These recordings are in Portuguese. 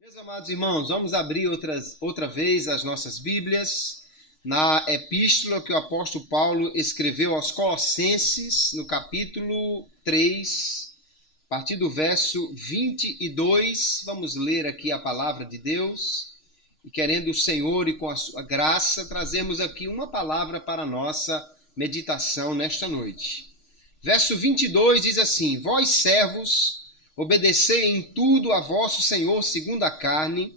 Meus amados irmãos, vamos abrir outra vez as nossas Bíblias na epístola que o apóstolo Paulo escreveu aos Colossenses, no capítulo 3, a partir do verso 22. Vamos ler aqui a palavra de Deus e, querendo o Senhor e com a sua graça, trazemos aqui uma palavra para a nossa meditação nesta noite. Verso 22 diz assim: Vós, servos, obedecei em tudo a vosso Senhor segundo a carne,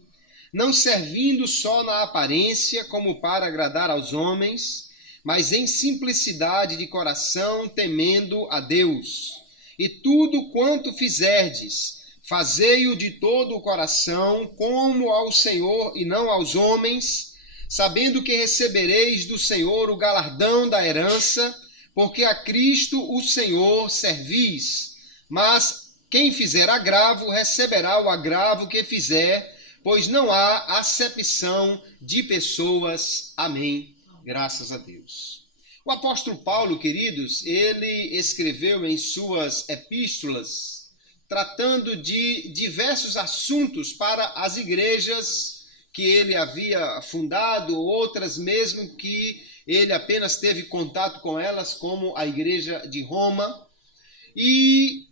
não servindo só na aparência como para agradar aos homens, mas em simplicidade de coração, temendo a Deus. E tudo quanto fizerdes, fazei-o de todo o coração, como ao Senhor e não aos homens, sabendo que recebereis do Senhor o galardão da herança, porque a Cristo o Senhor servis. Mas quem fizer agravo, receberá o agravo que fizer, pois não há acepção de pessoas. Amém. Graças a Deus. O apóstolo Paulo, queridos, ele escreveu em suas epístolas, tratando de diversos assuntos para as igrejas que ele havia fundado, outras mesmo que ele apenas teve contato com elas, como a igreja de Roma. E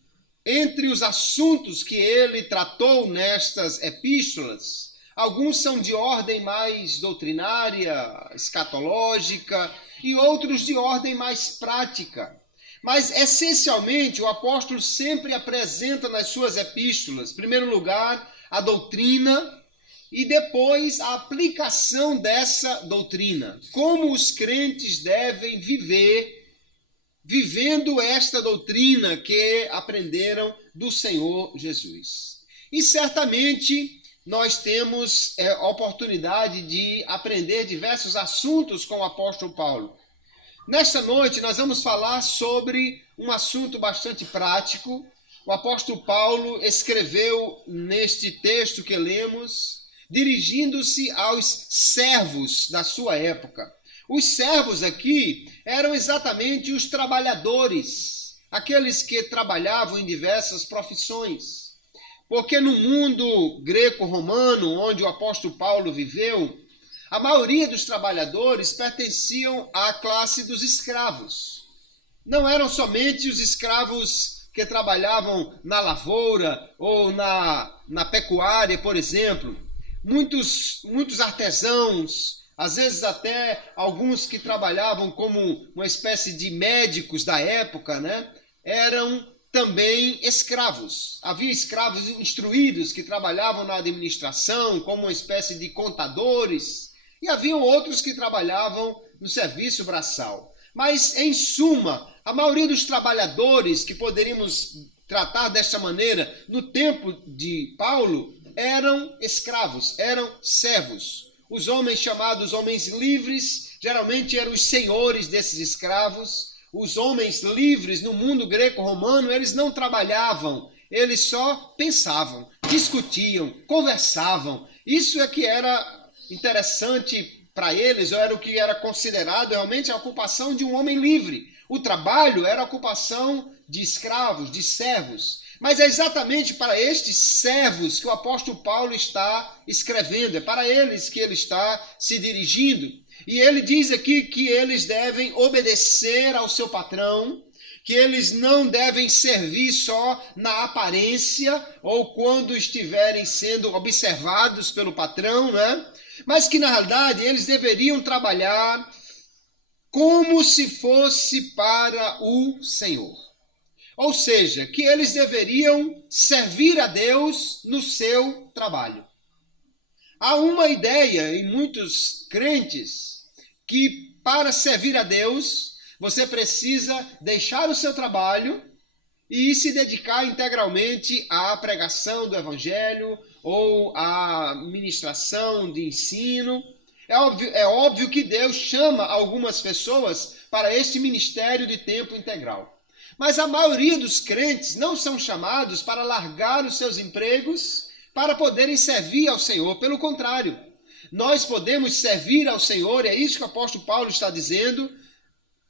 entre os assuntos que ele tratou nestas epístolas, alguns são de ordem mais doutrinária, escatológica, e outros de ordem mais prática. Mas, essencialmente, o apóstolo sempre apresenta nas suas epístolas, em primeiro lugar, a doutrina e depois a aplicação dessa doutrina. Como os crentes devem viver vivendo esta doutrina que aprenderam do Senhor Jesus. E certamente nós temos a oportunidade de aprender diversos assuntos com o apóstolo Paulo. Nesta noite nós vamos falar sobre um assunto bastante prático. O apóstolo Paulo escreveu neste texto que lemos, dirigindo-se aos servos da sua época. Os servos aqui eram exatamente os trabalhadores, aqueles que trabalhavam em diversas profissões. Porque no mundo greco-romano, onde o apóstolo Paulo viveu, a maioria dos trabalhadores pertenciam à classe dos escravos. Não eram somente os escravos que trabalhavam na lavoura ou na pecuária, por exemplo. Muitos artesãos, às vezes até alguns que trabalhavam como uma espécie de médicos da época, eram também escravos. Havia escravos instruídos que trabalhavam na administração como uma espécie de contadores, e haviam outros que trabalhavam no serviço braçal. Mas, em suma, a maioria dos trabalhadores que poderíamos tratar desta maneira no tempo de Paulo eram escravos, eram servos. Os homens chamados homens livres, geralmente eram os senhores desses escravos. Os homens livres no mundo greco-romano, eles não trabalhavam, eles só pensavam, discutiam, conversavam. Isso é que era interessante para eles, ou era o que era considerado realmente a ocupação de um homem livre. O trabalho era a ocupação de escravos, de servos. Mas é exatamente para estes servos que o apóstolo Paulo está escrevendo, é para eles que ele está se dirigindo. E ele diz aqui que eles devem obedecer ao seu patrão, que eles não devem servir só na aparência ou quando estiverem sendo observados pelo patrão, mas que na realidade eles deveriam trabalhar como se fosse para o Senhor. Ou seja, que eles deveriam servir a Deus no seu trabalho. Há uma ideia em muitos crentes que para servir a Deus, você precisa deixar o seu trabalho e se dedicar integralmente à pregação do Evangelho ou à ministração de ensino. É óbvio que Deus chama algumas pessoas para este ministério de tempo integral. Mas a maioria dos crentes não são chamados para largar os seus empregos para poderem servir ao Senhor. Pelo contrário, nós podemos servir ao Senhor, é isso que o apóstolo Paulo está dizendo,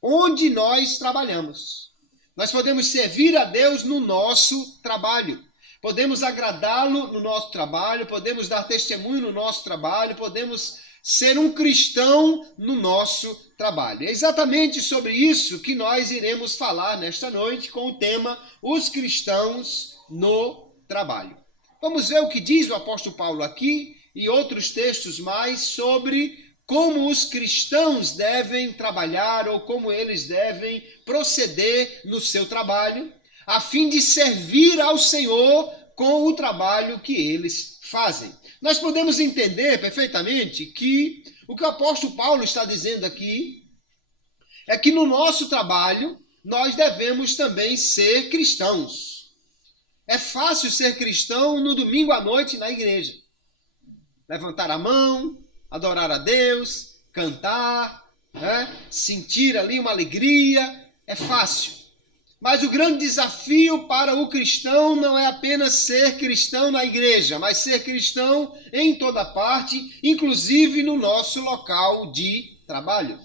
onde nós trabalhamos. Nós podemos servir a Deus no nosso trabalho. Podemos agradá-lo no nosso trabalho, podemos dar testemunho no nosso trabalho, podemos ser um cristão no nosso trabalho. É exatamente sobre isso que nós iremos falar nesta noite com o tema Os Cristãos no Trabalho. Vamos ver o que diz o apóstolo Paulo aqui e outros textos mais sobre como os cristãos devem trabalhar ou como eles devem proceder no seu trabalho, a fim de servir ao Senhor com o trabalho que eles fazem. Nós podemos entender perfeitamente que o que o apóstolo Paulo está dizendo aqui é que no nosso trabalho nós devemos também ser cristãos. É fácil ser cristão no domingo à noite na igreja. Levantar a mão, adorar a Deus, cantar, sentir ali uma alegria, é fácil. Mas o grande desafio para o cristão não é apenas ser cristão na igreja, mas ser cristão em toda parte, inclusive no nosso local de trabalho.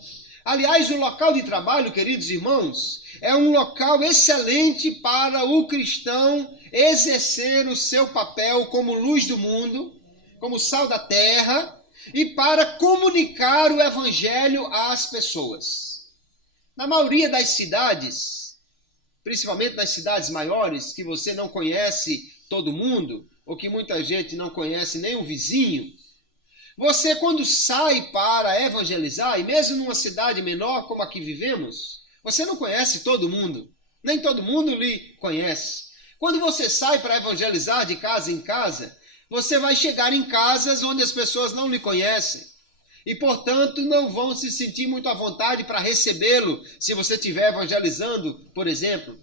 Aliás, o local de trabalho, queridos irmãos, é um local excelente para o cristão exercer o seu papel como luz do mundo, como sal da terra, e para comunicar o evangelho às pessoas. Na maioria das cidades, principalmente nas cidades maiores, que você não conhece todo mundo, ou que muita gente não conhece nem o vizinho, você quando sai para evangelizar, e mesmo numa cidade menor como a que vivemos, você não conhece todo mundo, nem todo mundo lhe conhece. Quando você sai para evangelizar de casa em casa, você vai chegar em casas onde as pessoas não lhe conhecem e, portanto, não vão se sentir muito à vontade para recebê-lo se você estiver evangelizando, por exemplo.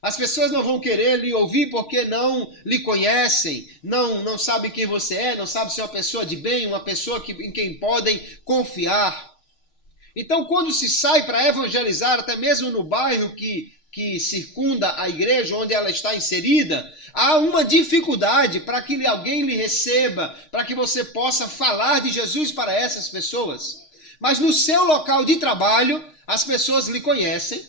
As pessoas não vão querer lhe ouvir porque não lhe conhecem, não sabem quem você é, não sabem se é uma pessoa de bem, uma pessoa em quem podem confiar. Então, quando se sai para evangelizar, até mesmo no bairro que circunda a igreja onde ela está inserida, há uma dificuldade para que alguém lhe receba, para que você possa falar de Jesus para essas pessoas. Mas no seu local de trabalho, as pessoas lhe conhecem,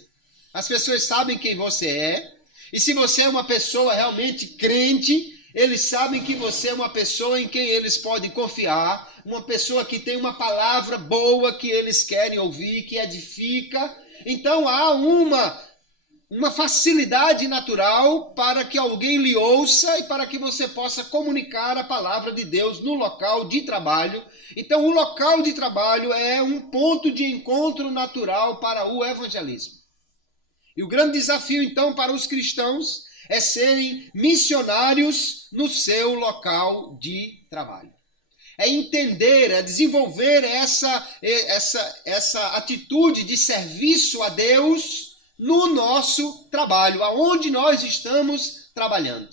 as pessoas sabem quem você é, e se você é uma pessoa realmente crente, eles sabem que você é uma pessoa em quem eles podem confiar, uma pessoa que tem uma palavra boa que eles querem ouvir, que edifica. Então há uma facilidade natural para que alguém lhe ouça e para que você possa comunicar a palavra de Deus no local de trabalho. Então, o local de trabalho é um ponto de encontro natural para o evangelismo. E o grande desafio, então, para os cristãos é serem missionários no seu local de trabalho. É entender, é desenvolver essa atitude de serviço a Deus no nosso trabalho, aonde nós estamos trabalhando.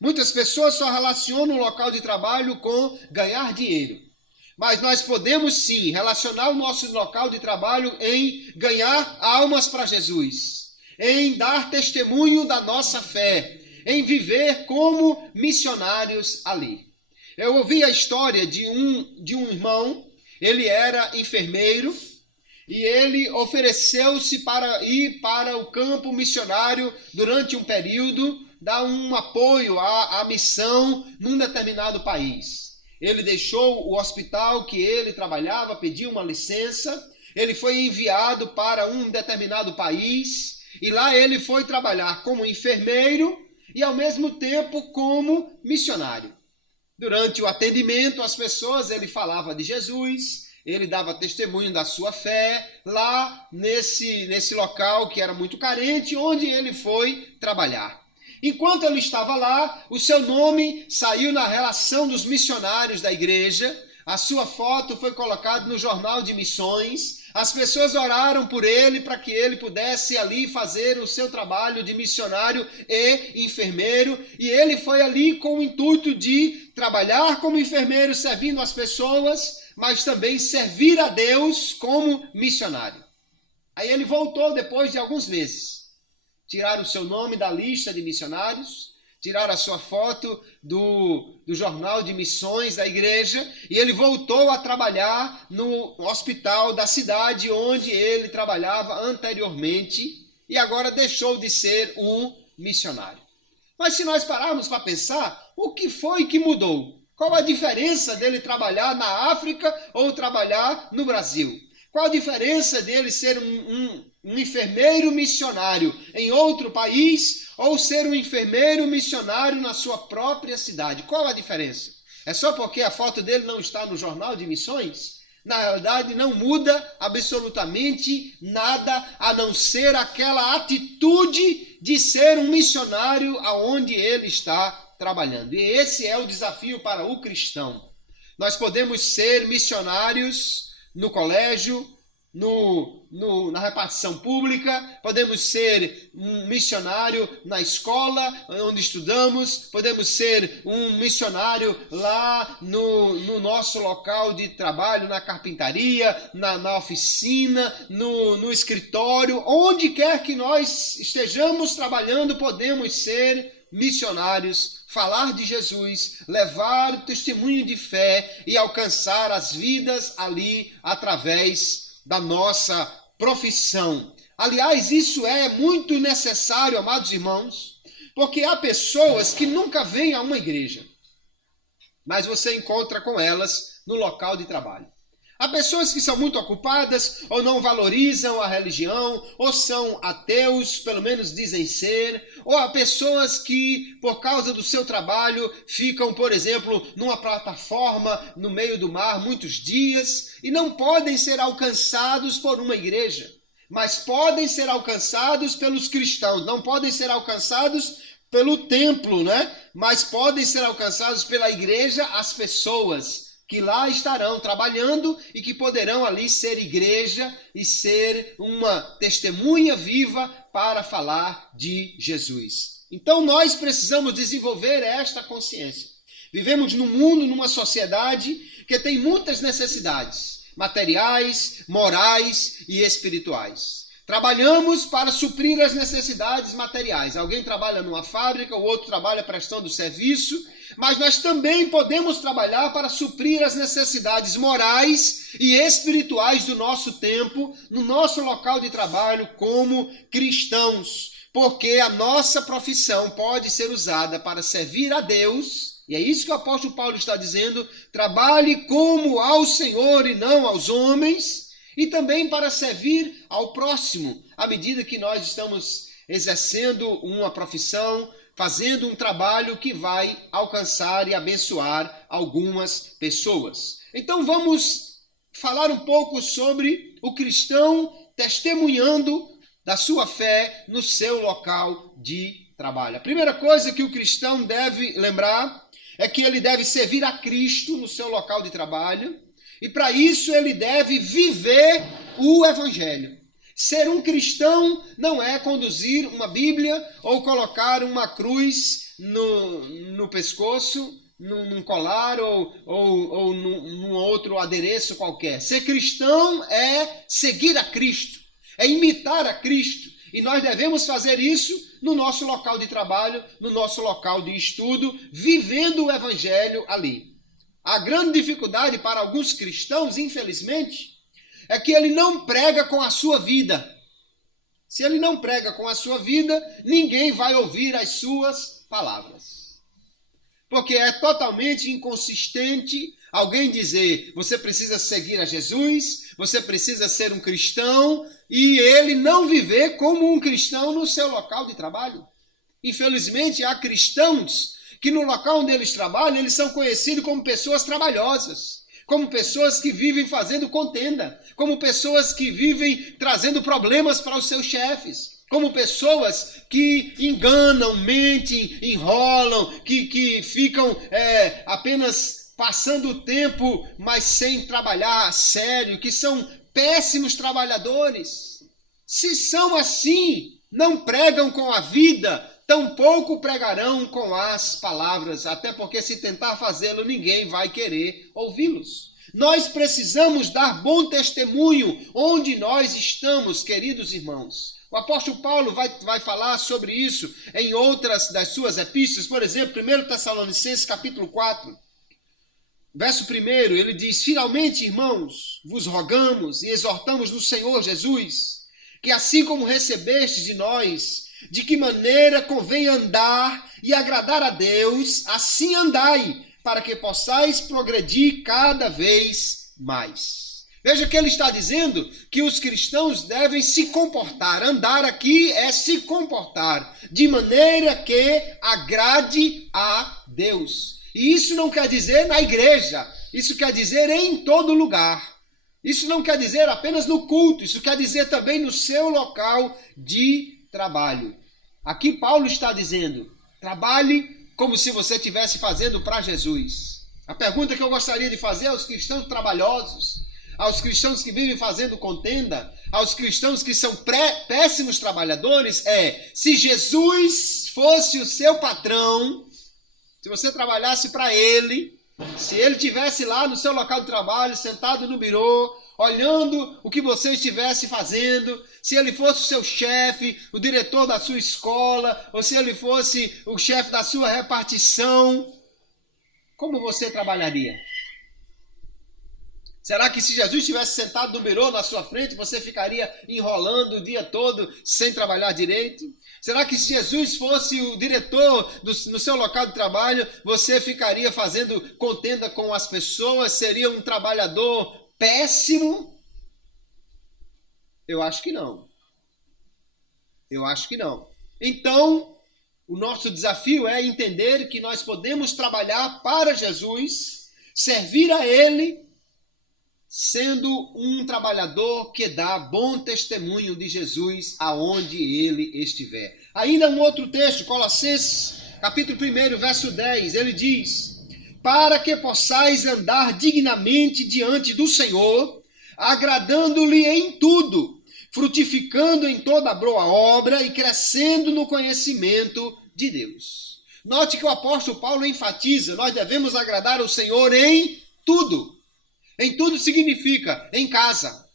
Muitas pessoas só relacionam o local de trabalho com ganhar dinheiro. Mas nós podemos sim relacionar o nosso local de trabalho em ganhar almas para Jesus, em dar testemunho da nossa fé, em viver como missionários ali. Eu ouvi a história de um irmão, ele era enfermeiro, e ele ofereceu-se para ir para o campo missionário durante um período, dar um apoio à missão num determinado país. Ele deixou o hospital que ele trabalhava, pediu uma licença, ele foi enviado para um determinado país, e lá ele foi trabalhar como enfermeiro e ao mesmo tempo como missionário. Durante o atendimento às pessoas, ele falava de Jesus, ele dava testemunho da sua fé lá nesse local que era muito carente, onde ele foi trabalhar. Enquanto ele estava lá, o seu nome saiu na relação dos missionários da igreja, a sua foto foi colocada no jornal de missões, as pessoas oraram por ele para que ele pudesse ali fazer o seu trabalho de missionário e enfermeiro, e ele foi ali com o intuito de trabalhar como enfermeiro, servindo as pessoas, mas também servir a Deus como missionário. Aí ele voltou depois de alguns meses. Tiraram o seu nome da lista de missionários, tiraram a sua foto do jornal de missões da igreja, e ele voltou a trabalhar no hospital da cidade onde ele trabalhava anteriormente, e agora deixou de ser um missionário. Mas se nós pararmos para pensar, o que foi que mudou? Qual a diferença dele trabalhar na África ou trabalhar no Brasil? Qual a diferença dele ser um enfermeiro missionário em outro país ou ser um enfermeiro missionário na sua própria cidade? Qual a diferença? É só porque a foto dele não está no jornal de missões? Na realidade, não muda absolutamente nada a não ser aquela atitude de ser um missionário aonde ele está trabalhando. E esse é o desafio para o cristão. Nós podemos ser missionários no colégio, na repartição pública, podemos ser um missionário na escola onde estudamos, podemos ser um missionário lá no nosso local de trabalho, na carpintaria, na oficina, no escritório, onde quer que nós estejamos trabalhando, podemos ser missionários, falar de Jesus, levar o testemunho de fé e alcançar as vidas ali através da nossa profissão. Aliás, isso é muito necessário, amados irmãos, porque há pessoas que nunca vêm a uma igreja, mas você encontra com elas no local de trabalho. Há pessoas que são muito ocupadas, ou não valorizam a religião, ou são ateus, pelo menos dizem ser, ou há pessoas que, por causa do seu trabalho, ficam, por exemplo, numa plataforma no meio do mar muitos dias e não podem ser alcançados por uma igreja, mas podem ser alcançados pelos cristãos, não podem ser alcançados pelo templo, né? Mas podem ser alcançados pela igreja as pessoas que lá estarão trabalhando e que poderão ali ser igreja e ser uma testemunha viva para falar de Jesus. Então nós precisamos desenvolver esta consciência. Vivemos num mundo, numa sociedade que tem muitas necessidades materiais, morais e espirituais. Trabalhamos para suprir as necessidades materiais. Alguém trabalha numa fábrica, o outro trabalha prestando serviço, mas nós também podemos trabalhar para suprir as necessidades morais e espirituais do nosso tempo, no nosso local de trabalho como cristãos, porque a nossa profissão pode ser usada para servir a Deus, e é isso que o apóstolo Paulo está dizendo: trabalhe como ao Senhor e não aos homens, e também para servir ao próximo, à medida que nós estamos exercendo uma profissão, fazendo um trabalho que vai alcançar e abençoar algumas pessoas. Então vamos falar um pouco sobre o cristão testemunhando da sua fé no seu local de trabalho. A primeira coisa que o cristão deve lembrar é que ele deve servir a Cristo no seu local de trabalho, e para isso ele deve viver o Evangelho. Ser um cristão não é conduzir uma Bíblia ou colocar uma cruz no pescoço, num colar ou num outro adereço qualquer. Ser cristão é seguir a Cristo, é imitar a Cristo. E nós devemos fazer isso no nosso local de trabalho, no nosso local de estudo, vivendo o Evangelho ali. A grande dificuldade para alguns cristãos, infelizmente, é que ele não prega com a sua vida. Se ele não prega com a sua vida, ninguém vai ouvir as suas palavras. Porque é totalmente inconsistente alguém dizer: você precisa seguir a Jesus, você precisa ser um cristão, e ele não viver como um cristão no seu local de trabalho. Infelizmente, há cristãos que no local onde eles trabalham, eles são conhecidos como pessoas trabalhosas, como pessoas que vivem fazendo contenda, como pessoas que vivem trazendo problemas para os seus chefes, como pessoas que enganam, mentem, enrolam, que ficam apenas passando o tempo, mas sem trabalhar a sério, que são péssimos trabalhadores. Se são assim, não pregam com a vida, tampouco pregarão com as palavras, até porque se tentar fazê-lo, ninguém vai querer ouvi-los. Nós precisamos dar bom testemunho onde nós estamos, queridos irmãos. O apóstolo Paulo vai falar sobre isso em outras das suas epístolas. Por exemplo, 1 Tessalonicenses capítulo 4, verso 1, ele diz: finalmente, irmãos, vos rogamos e exortamos no Senhor Jesus, que assim como recebestes de nós, de que maneira convém andar e agradar a Deus, assim andai, para que possais progredir cada vez mais. Veja que ele está dizendo que os cristãos devem se comportar. Andar aqui é se comportar de maneira que agrade a Deus. E isso não quer dizer na igreja, isso quer dizer em todo lugar. Isso não quer dizer apenas no culto, isso quer dizer também no seu local de trabalho. Aqui Paulo está dizendo: trabalhe como se você estivesse fazendo para Jesus. A pergunta que eu gostaria de fazer aos cristãos trabalhosos, aos cristãos que vivem fazendo contenda, aos cristãos que são péssimos trabalhadores é: se Jesus fosse o seu patrão, se você trabalhasse para ele, se ele estivesse lá no seu local de trabalho, sentado no birô, olhando o que você estivesse fazendo, se ele fosse o seu chefe, o diretor da sua escola, ou se ele fosse o chefe da sua repartição, como você trabalharia? Será que se Jesus estivesse sentado no birô na sua frente, você ficaria enrolando o dia todo sem trabalhar direito? Será que se Jesus fosse o diretor no seu local de trabalho, você ficaria fazendo contenda com as pessoas? Seria um trabalhador péssimo? Eu acho que não. Eu acho que não. Então, o nosso desafio é entender que nós podemos trabalhar para Jesus, servir a Ele, sendo um trabalhador que dá bom testemunho de Jesus aonde ele estiver. Ainda um outro texto, Colossenses, capítulo 1, verso 10, ele diz: para que possais andar dignamente diante do Senhor, agradando-lhe em tudo, frutificando em toda boa obra e crescendo no conhecimento de Deus. Note que o apóstolo Paulo enfatiza: nós devemos agradar o Senhor em tudo. Em tudo significa em casa,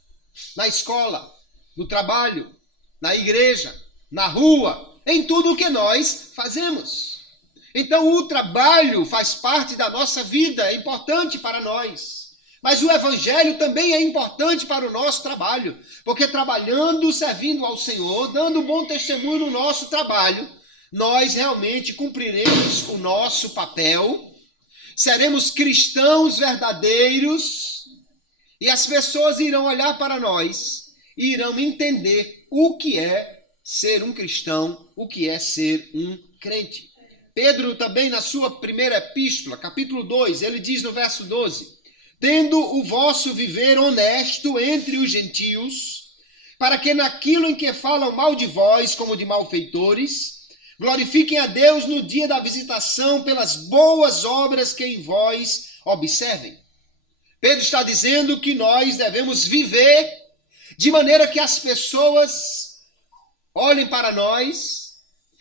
na escola, no trabalho, na igreja, na rua, em tudo o que nós fazemos. Então o trabalho faz parte da nossa vida, é importante para nós. Mas o evangelho também é importante para o nosso trabalho, porque trabalhando, servindo ao Senhor, dando bom testemunho no nosso trabalho, nós realmente cumpriremos o nosso papel, seremos cristãos verdadeiros, e as pessoas irão olhar para nós e irão entender o que é ser um cristão, o que é ser um crente. Pedro também na sua primeira epístola, capítulo 2, ele diz no verso 12: tendo o vosso viver honesto entre os gentios, para que naquilo em que falam mal de vós como de malfeitores, glorifiquem a Deus no dia da visitação pelas boas obras que em vós observem. Pedro está dizendo que nós devemos viver de maneira que as pessoas olhem para nós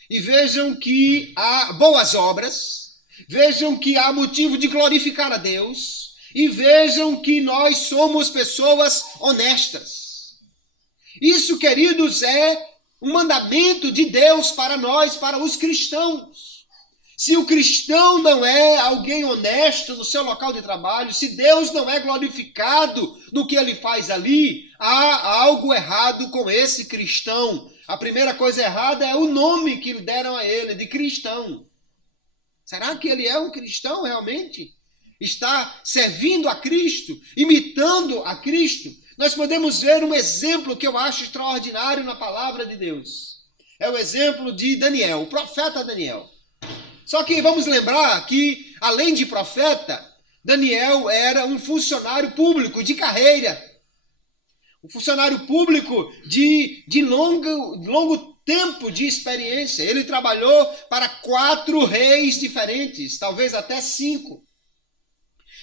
e vejam que há boas obras, vejam que há motivo de glorificar a Deus e vejam que nós somos pessoas honestas. Isso, queridos, é um mandamento de Deus para nós, para os cristãos. Se o cristão não é alguém honesto no seu local de trabalho, se Deus não é glorificado no que ele faz ali, há algo errado com esse cristão. A primeira coisa errada é o nome que deram a ele, de cristão. Será que ele é um cristão realmente? Está servindo a Cristo, imitando a Cristo? Nós podemos ver um exemplo que eu acho extraordinário na palavra de Deus. É o exemplo de Daniel, o profeta Daniel. Só que vamos lembrar que, além de profeta, Daniel era um funcionário público de carreira. Um funcionário público de longo tempo de experiência. Ele trabalhou para 4 reis diferentes, talvez até 5.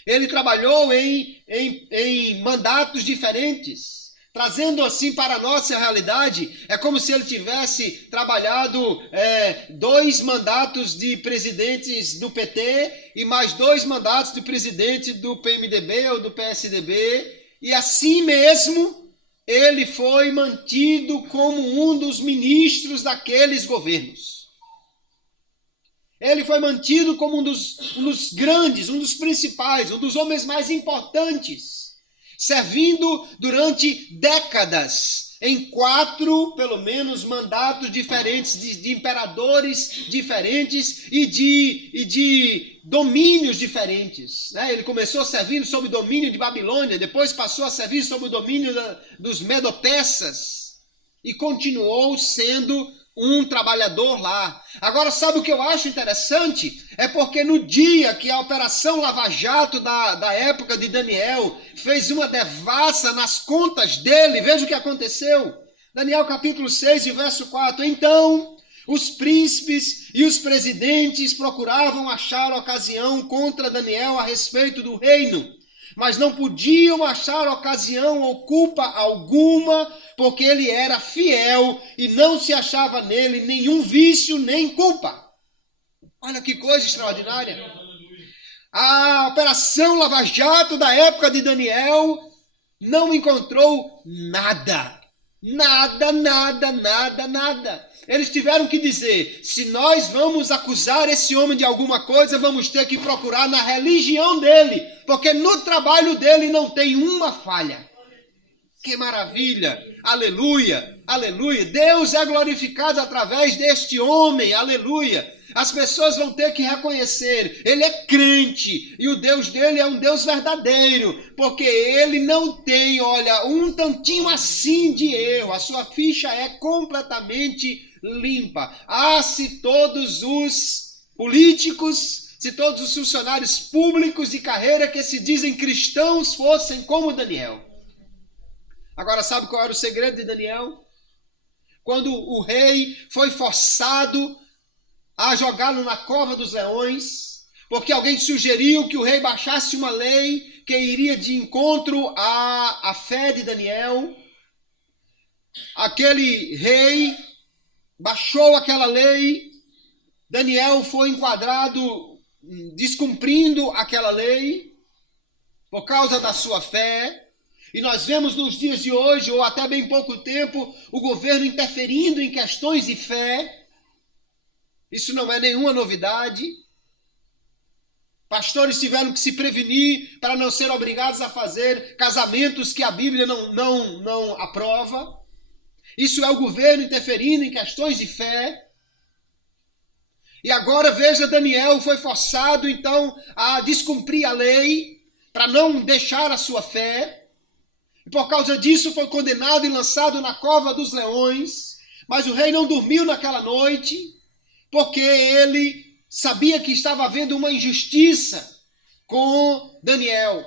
Ele trabalhou em mandatos diferentes, trazendo assim para a nossa realidade. É como se ele tivesse trabalhado 2 mandatos de presidentes do PT e mais 2 mandatos de presidente do PMDB ou do PSDB, e assim mesmo ele foi mantido como um dos ministros daqueles governos. Ele foi mantido como um dos grandes, um dos principais, um dos homens mais importantes, servindo durante décadas em 4, pelo menos, mandatos diferentes de imperadores diferentes e de domínios diferentes. Né? Ele começou servindo sob o domínio de Babilônia, depois passou a servir sob o domínio dos Medo-Persas e continuou sendo um trabalhador lá. Agora, sabe o que eu acho interessante? É porque no dia que a Operação Lava Jato da época de Daniel fez uma devassa nas contas dele, veja o que aconteceu. Daniel capítulo 6 e verso 4. Então, os príncipes e os presidentes procuravam achar ocasião contra Daniel a respeito do reino, mas não podiam achar ocasião ou culpa alguma, porque ele era fiel e não se achava nele nenhum vício nem culpa. Olha que coisa extraordinária. A Operação Lava Jato da época de Daniel não encontrou nada. Nada. Eles tiveram que dizer, se nós vamos acusar esse homem de alguma coisa, vamos ter que procurar na religião dele, porque no trabalho dele não tem uma falha. Que maravilha! Aleluia! Aleluia! Deus é glorificado através deste homem, aleluia! As pessoas vão ter que reconhecer, ele é crente e o Deus dele é um Deus verdadeiro, porque ele não tem, olha, um tantinho assim de erro, a sua ficha é completamente limpa. Ah, se todos os políticos, se todos os funcionários públicos de carreira que se dizem cristãos fossem como Daniel. Agora, sabe qual era o segredo de Daniel? Quando o rei foi forçado a jogá-lo na cova dos leões, porque alguém sugeriu que o rei baixasse uma lei que iria de encontro à fé de Daniel. Aquele rei baixou aquela lei, Daniel foi enquadrado descumprindo aquela lei por causa da sua fé. E nós vemos nos dias de hoje, ou até bem pouco tempo, o governo interferindo em questões de fé. Isso não é nenhuma novidade. Pastores tiveram que se prevenir para não ser obrigados a fazer casamentos que a Bíblia não aprova. Isso é o governo interferindo em questões de fé. E agora veja, Daniel foi forçado então a descumprir a lei para não deixar a sua fé. E por causa disso foi condenado e lançado na cova dos leões. Mas o rei não dormiu naquela noite, porque ele sabia que estava havendo uma injustiça com Daniel.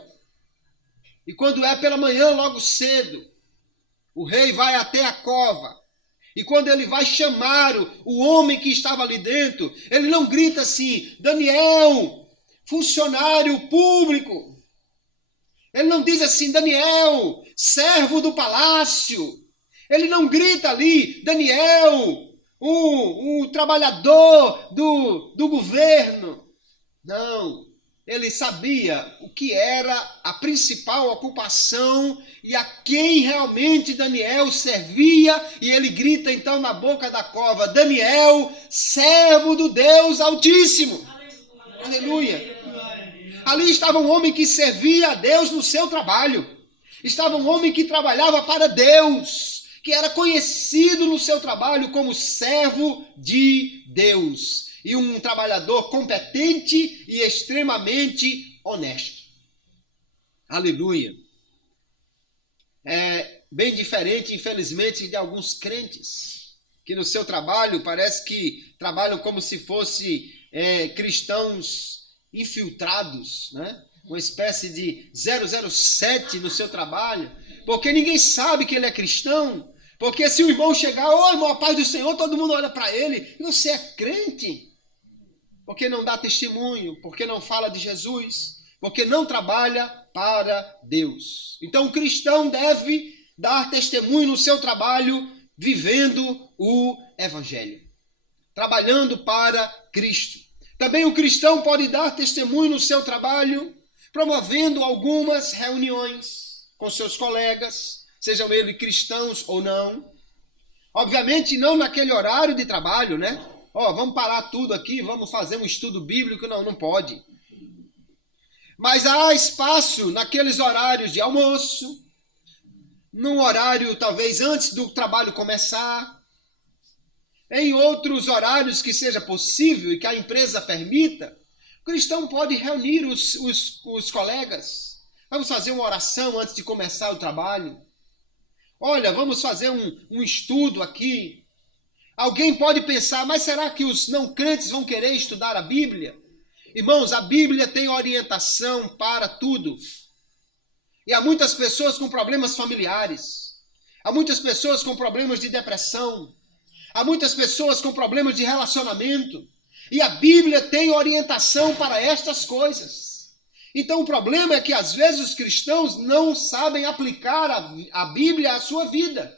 E quando é pela manhã, logo cedo, o rei vai até a cova. E quando ele vai chamar o homem que estava ali dentro, ele não grita assim, Daniel, funcionário público. Ele não diz assim, Daniel, servo do palácio. Ele não grita ali, Daniel, o trabalhador do governo. Não, ele sabia o que era a principal ocupação e a quem realmente Daniel servia. E ele grita então na boca da cova, Daniel, servo do Deus Altíssimo. Aleluia. Ali estava um homem que servia a Deus no seu trabalho. Estava um homem que trabalhava para Deus, que era conhecido no seu trabalho como servo de Deus. E um trabalhador competente e extremamente honesto. Aleluia. É bem diferente, infelizmente, de alguns crentes, que no seu trabalho parece que trabalham como se fossem cristãos infiltrados, né? Uma espécie de 007 no seu trabalho, porque ninguém sabe que ele é cristão, porque se o irmão chegar, ô irmão, a paz do Senhor, todo mundo olha para ele, você é crente? Porque não dá testemunho, porque não fala de Jesus, porque não trabalha para Deus. Então o cristão deve dar testemunho no seu trabalho, vivendo o Evangelho, trabalhando para Cristo. Também o cristão pode dar testemunho no seu trabalho, promovendo algumas reuniões com seus colegas, sejam eles cristãos ou não. Obviamente não naquele horário de trabalho, né? Vamos parar tudo aqui, vamos fazer um estudo bíblico. Não pode. Mas há espaço naqueles horários de almoço, num horário talvez antes do trabalho começar, em outros horários que seja possível e que a empresa permita, o cristão pode reunir os colegas. Vamos fazer uma oração antes de começar o trabalho. Olha, vamos fazer um estudo aqui. Alguém pode pensar, mas será que os não crentes vão querer estudar a Bíblia? Irmãos, a Bíblia tem orientação para tudo. E há muitas pessoas com problemas familiares. Há muitas pessoas com problemas de depressão. Há muitas pessoas com problemas de relacionamento. E a Bíblia tem orientação para estas coisas. Então o problema é que às vezes os cristãos não sabem aplicar a Bíblia à sua vida.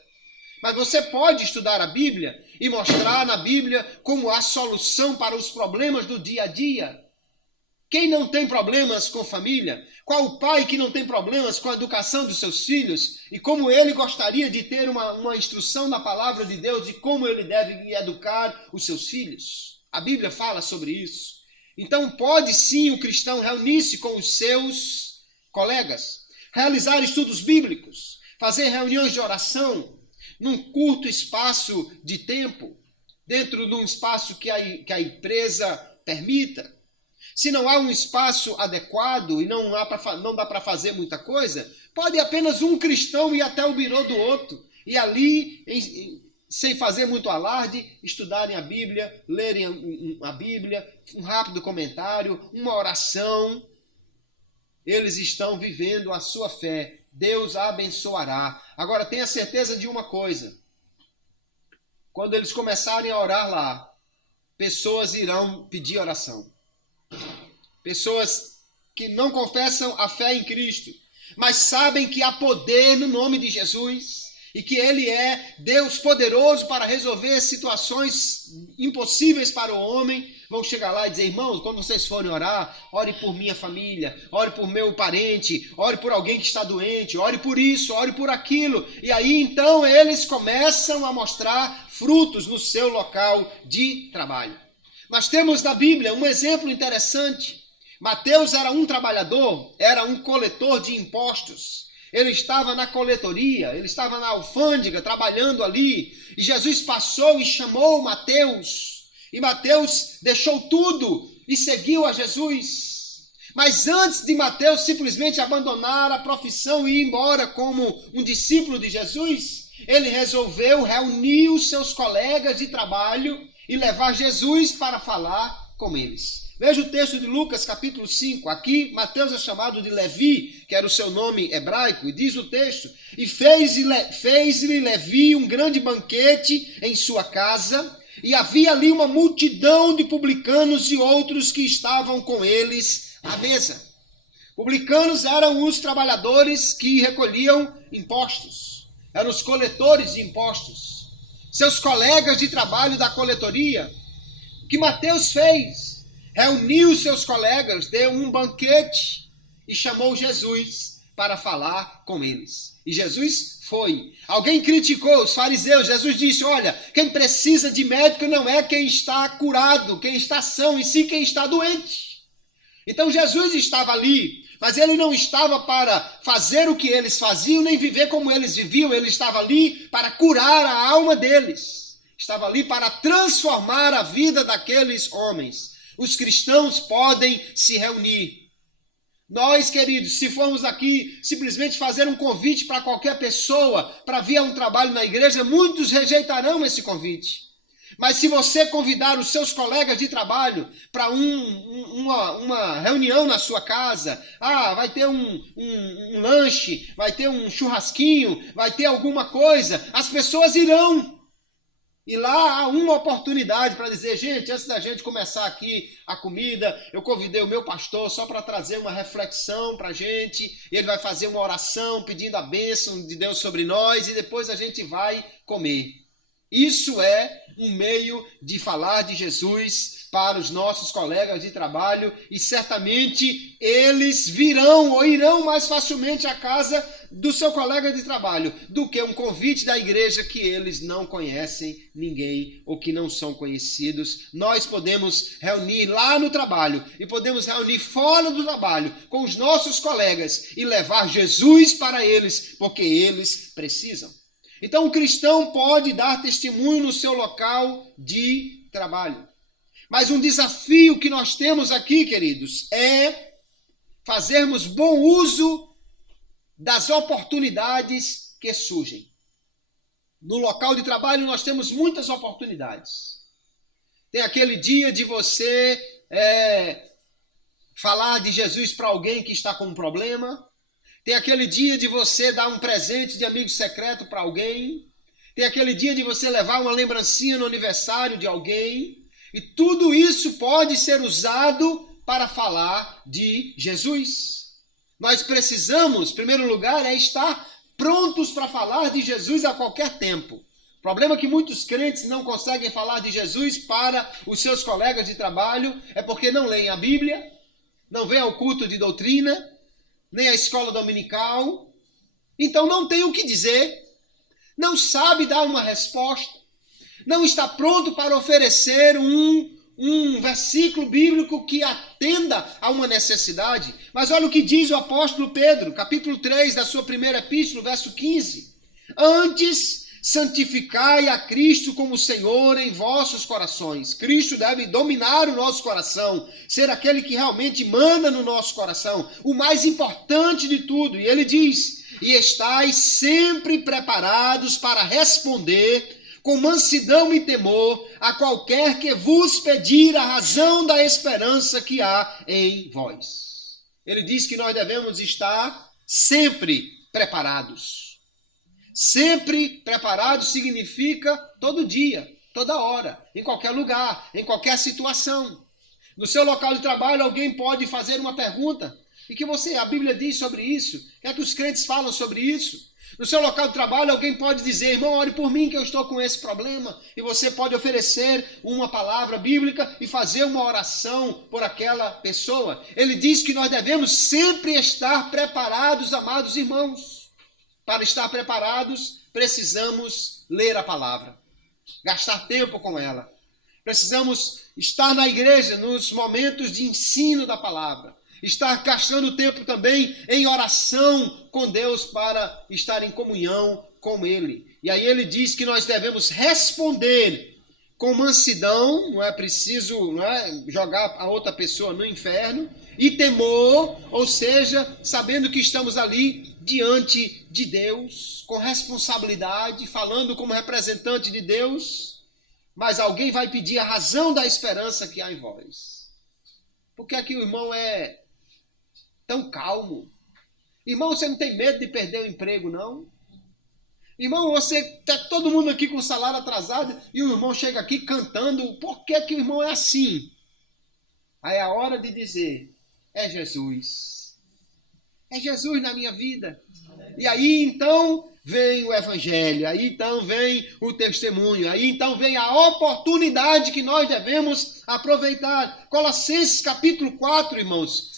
Mas você pode estudar a Bíblia e mostrar na Bíblia como há solução para os problemas do dia a dia. Quem não tem problemas com família? Qual o pai que não tem problemas com a educação dos seus filhos? E como ele gostaria de ter uma instrução na palavra de Deus de como ele deve educar os seus filhos? A Bíblia fala sobre isso. Então pode sim o cristão reunir-se com os seus colegas, realizar estudos bíblicos, fazer reuniões de oração num curto espaço de tempo, dentro de um espaço que a empresa permita. Se não há um espaço adequado e não dá para fazer muita coisa, pode apenas um cristão ir até o birô do outro e ali, sem fazer muito alarde, estudarem a Bíblia, lerem a Bíblia, um rápido comentário, uma oração. Eles estão vivendo a sua fé. Deus a abençoará. Agora, tenha certeza de uma coisa. Quando eles começarem a orar lá, pessoas irão pedir oração. Pessoas que não confessam a fé em Cristo, mas sabem que há poder no nome de Jesus e que Ele é Deus poderoso para resolver situações impossíveis para o homem, vão chegar lá e dizer: irmãos, quando vocês forem orar, ore por minha família, ore por meu parente, ore por alguém que está doente, ore por isso, ore por aquilo. E aí então eles começam a mostrar frutos no seu local de trabalho. Nós temos na Bíblia um exemplo interessante. Mateus era um trabalhador, era um coletor de impostos. Ele estava na coletoria, ele estava na alfândega, trabalhando ali. E Jesus passou e chamou Mateus. E Mateus deixou tudo e seguiu a Jesus. Mas antes de Mateus simplesmente abandonar a profissão e ir embora como um discípulo de Jesus, ele resolveu reunir os seus colegas de trabalho e levar Jesus para falar com eles. Veja o texto de Lucas, capítulo 5. Aqui, Mateus é chamado de Levi, que era o seu nome hebraico, e diz o texto: e fez-lhe Levi um grande banquete em sua casa, e havia ali uma multidão de publicanos e outros que estavam com eles à mesa. Publicanos eram os trabalhadores que recolhiam impostos, eram os coletores de impostos, seus colegas de trabalho da coletoria. O que Mateus fez? Reuniu seus colegas, deu um banquete e chamou Jesus para falar com eles. E Jesus foi. Alguém criticou os fariseus. Jesus disse: olha, quem precisa de médico não é quem está curado, quem está são, e sim quem está doente. Então Jesus estava ali, mas ele não estava para fazer o que eles faziam, nem viver como eles viviam. Ele estava ali para curar a alma deles. Estava ali para transformar a vida daqueles homens. Os cristãos podem se reunir. Nós, queridos, se formos aqui simplesmente fazer um convite para qualquer pessoa para vir a um trabalho na igreja, muitos rejeitarão esse convite. Mas se você convidar os seus colegas de trabalho para uma reunião na sua casa, vai ter um lanche, vai ter um churrasquinho, vai ter alguma coisa, as pessoas irão. E lá há uma oportunidade para dizer: gente, antes da gente começar aqui a comida, eu convidei o meu pastor só para trazer uma reflexão para a gente. Ele vai fazer uma oração pedindo a bênção de Deus sobre nós e depois a gente vai comer. Isso é um meio de falar de Jesus para os nossos colegas de trabalho e certamente eles virão ou irão mais facilmente à casa do seu colega de trabalho do que um convite da igreja que eles não conhecem ninguém ou que não são conhecidos. Nós podemos reunir lá no trabalho e podemos reunir fora do trabalho com os nossos colegas e levar Jesus para eles, porque eles precisam. Então o cristão pode dar testemunho no seu local de trabalho. Mas um desafio que nós temos aqui, queridos, é fazermos bom uso das oportunidades que surgem. No local de trabalho nós temos muitas oportunidades. Tem aquele dia de você falar de Jesus para alguém que está com um problema. Tem aquele dia de você dar um presente de amigo secreto para alguém. Tem aquele dia de você levar uma lembrancinha no aniversário de alguém. E tudo isso pode ser usado para falar de Jesus. Nós precisamos, em primeiro lugar, estar prontos para falar de Jesus a qualquer tempo. O problema é que muitos crentes não conseguem falar de Jesus para os seus colegas de trabalho é porque não leem a Bíblia, não vêm ao culto de doutrina, nem à escola dominical. Então não tem o que dizer, não sabe dar uma resposta, não está pronto para oferecer um versículo bíblico que atenda a uma necessidade. Mas olha o que diz o apóstolo Pedro, capítulo 3 da sua primeira epístola, verso 15. Antes, santificai a Cristo como Senhor em vossos corações. Cristo deve dominar o nosso coração, ser aquele que realmente manda no nosso coração, o mais importante de tudo. E ele diz, e estais sempre preparados para responder com mansidão e temor a qualquer que vos pedir a razão da esperança que há em vós. Ele diz que nós devemos estar sempre preparados. Sempre preparados significa todo dia, toda hora, em qualquer lugar, em qualquer situação. No seu local de trabalho, alguém pode fazer uma pergunta. E que a Bíblia diz sobre isso? O que é que os crentes falam sobre isso? No seu local de trabalho, alguém pode dizer, irmão, ore por mim que eu estou com esse problema. E você pode oferecer uma palavra bíblica e fazer uma oração por aquela pessoa. Ele diz que nós devemos sempre estar preparados, amados irmãos. Para estar preparados, precisamos ler a palavra, gastar tempo com ela. Precisamos estar na igreja nos momentos de ensino da palavra. Estar gastando tempo também em oração com Deus para estar em comunhão com Ele. E aí ele diz que nós devemos responder com mansidão, não é preciso jogar a outra pessoa no inferno, e temor, ou seja, sabendo que estamos ali diante de Deus, com responsabilidade, falando como representante de Deus, mas alguém vai pedir a razão da esperança que há em vós. Por que é que o irmão é tão calmo? Irmão, você não tem medo de perder o emprego, não? Irmão, você está todo mundo aqui com o salário atrasado e o irmão chega aqui cantando. Por que que o irmão é assim? Aí é a hora de dizer, é Jesus. É Jesus na minha vida. E aí então vem o evangelho, aí então vem o testemunho, aí então vem a oportunidade que nós devemos aproveitar. Colossenses capítulo 4, irmãos.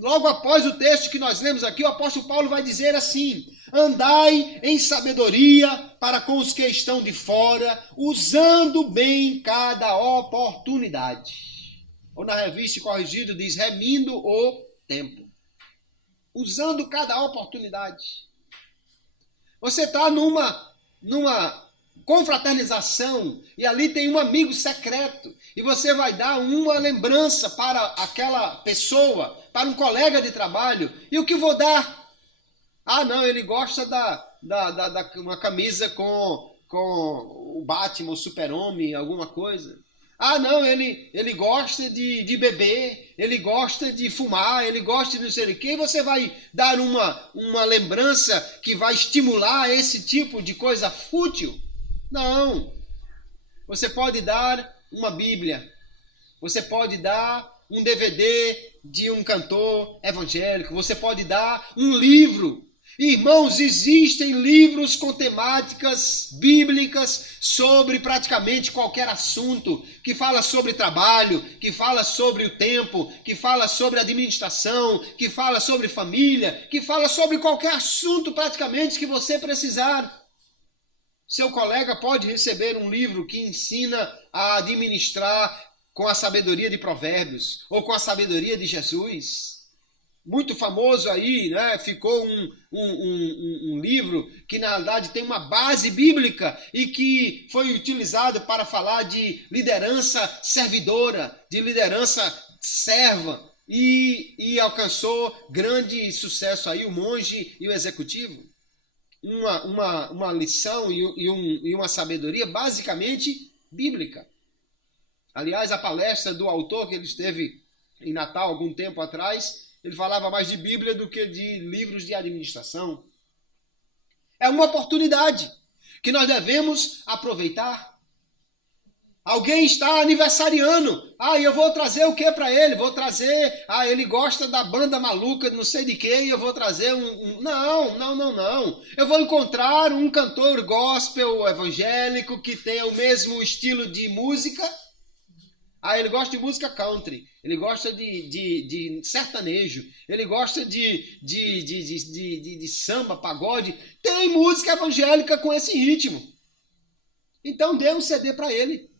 Logo após o texto que nós lemos aqui, o apóstolo Paulo vai dizer assim, andai em sabedoria para com os que estão de fora, usando bem cada oportunidade. Ou na revista corrigida diz, remindo o tempo. Usando cada oportunidade. Você está numa confraternização e ali tem um amigo secreto e você vai dar uma lembrança para aquela pessoa, para um colega de trabalho. E o que vou dar? Ah, não, ele gosta da uma camisa com o Batman, o Super-Homem, alguma coisa. Ah, não, ele gosta de beber, ele gosta de fumar, ele gosta de não sei o quê. E você vai dar uma lembrança que vai estimular esse tipo de coisa fútil? Não. Você pode dar uma Bíblia, você pode dar um DVD de um cantor evangélico, você pode dar um livro. Irmãos, existem livros com temáticas bíblicas sobre praticamente qualquer assunto, que fala sobre trabalho, que fala sobre o tempo, que fala sobre administração, que fala sobre família, que fala sobre qualquer assunto praticamente que você precisar. Seu colega pode receber um livro que ensina a administrar com a sabedoria de Provérbios ou com a sabedoria de Jesus. Muito famoso aí, né? Ficou um livro que na realidade tem uma base bíblica e que foi utilizado para falar de liderança servidora, de liderança serva e alcançou grande sucesso aí o monge e o executivo. Uma lição e uma sabedoria basicamente bíblica. Aliás, a palestra do autor que ele esteve em Natal algum tempo atrás, ele falava mais de Bíblia do que de livros de administração. É uma oportunidade que nós devemos aproveitar. Alguém está aniversariando. Eu vou trazer o que para ele? Vou trazer... ele gosta da banda maluca, não sei de quê, e eu vou trazer Não. Eu vou encontrar um cantor gospel evangélico que tenha o mesmo estilo de música. Ele gosta de música country, ele gosta de sertanejo, ele gosta de samba, pagode. Tem música evangélica com esse ritmo. Então dê um CD para ele.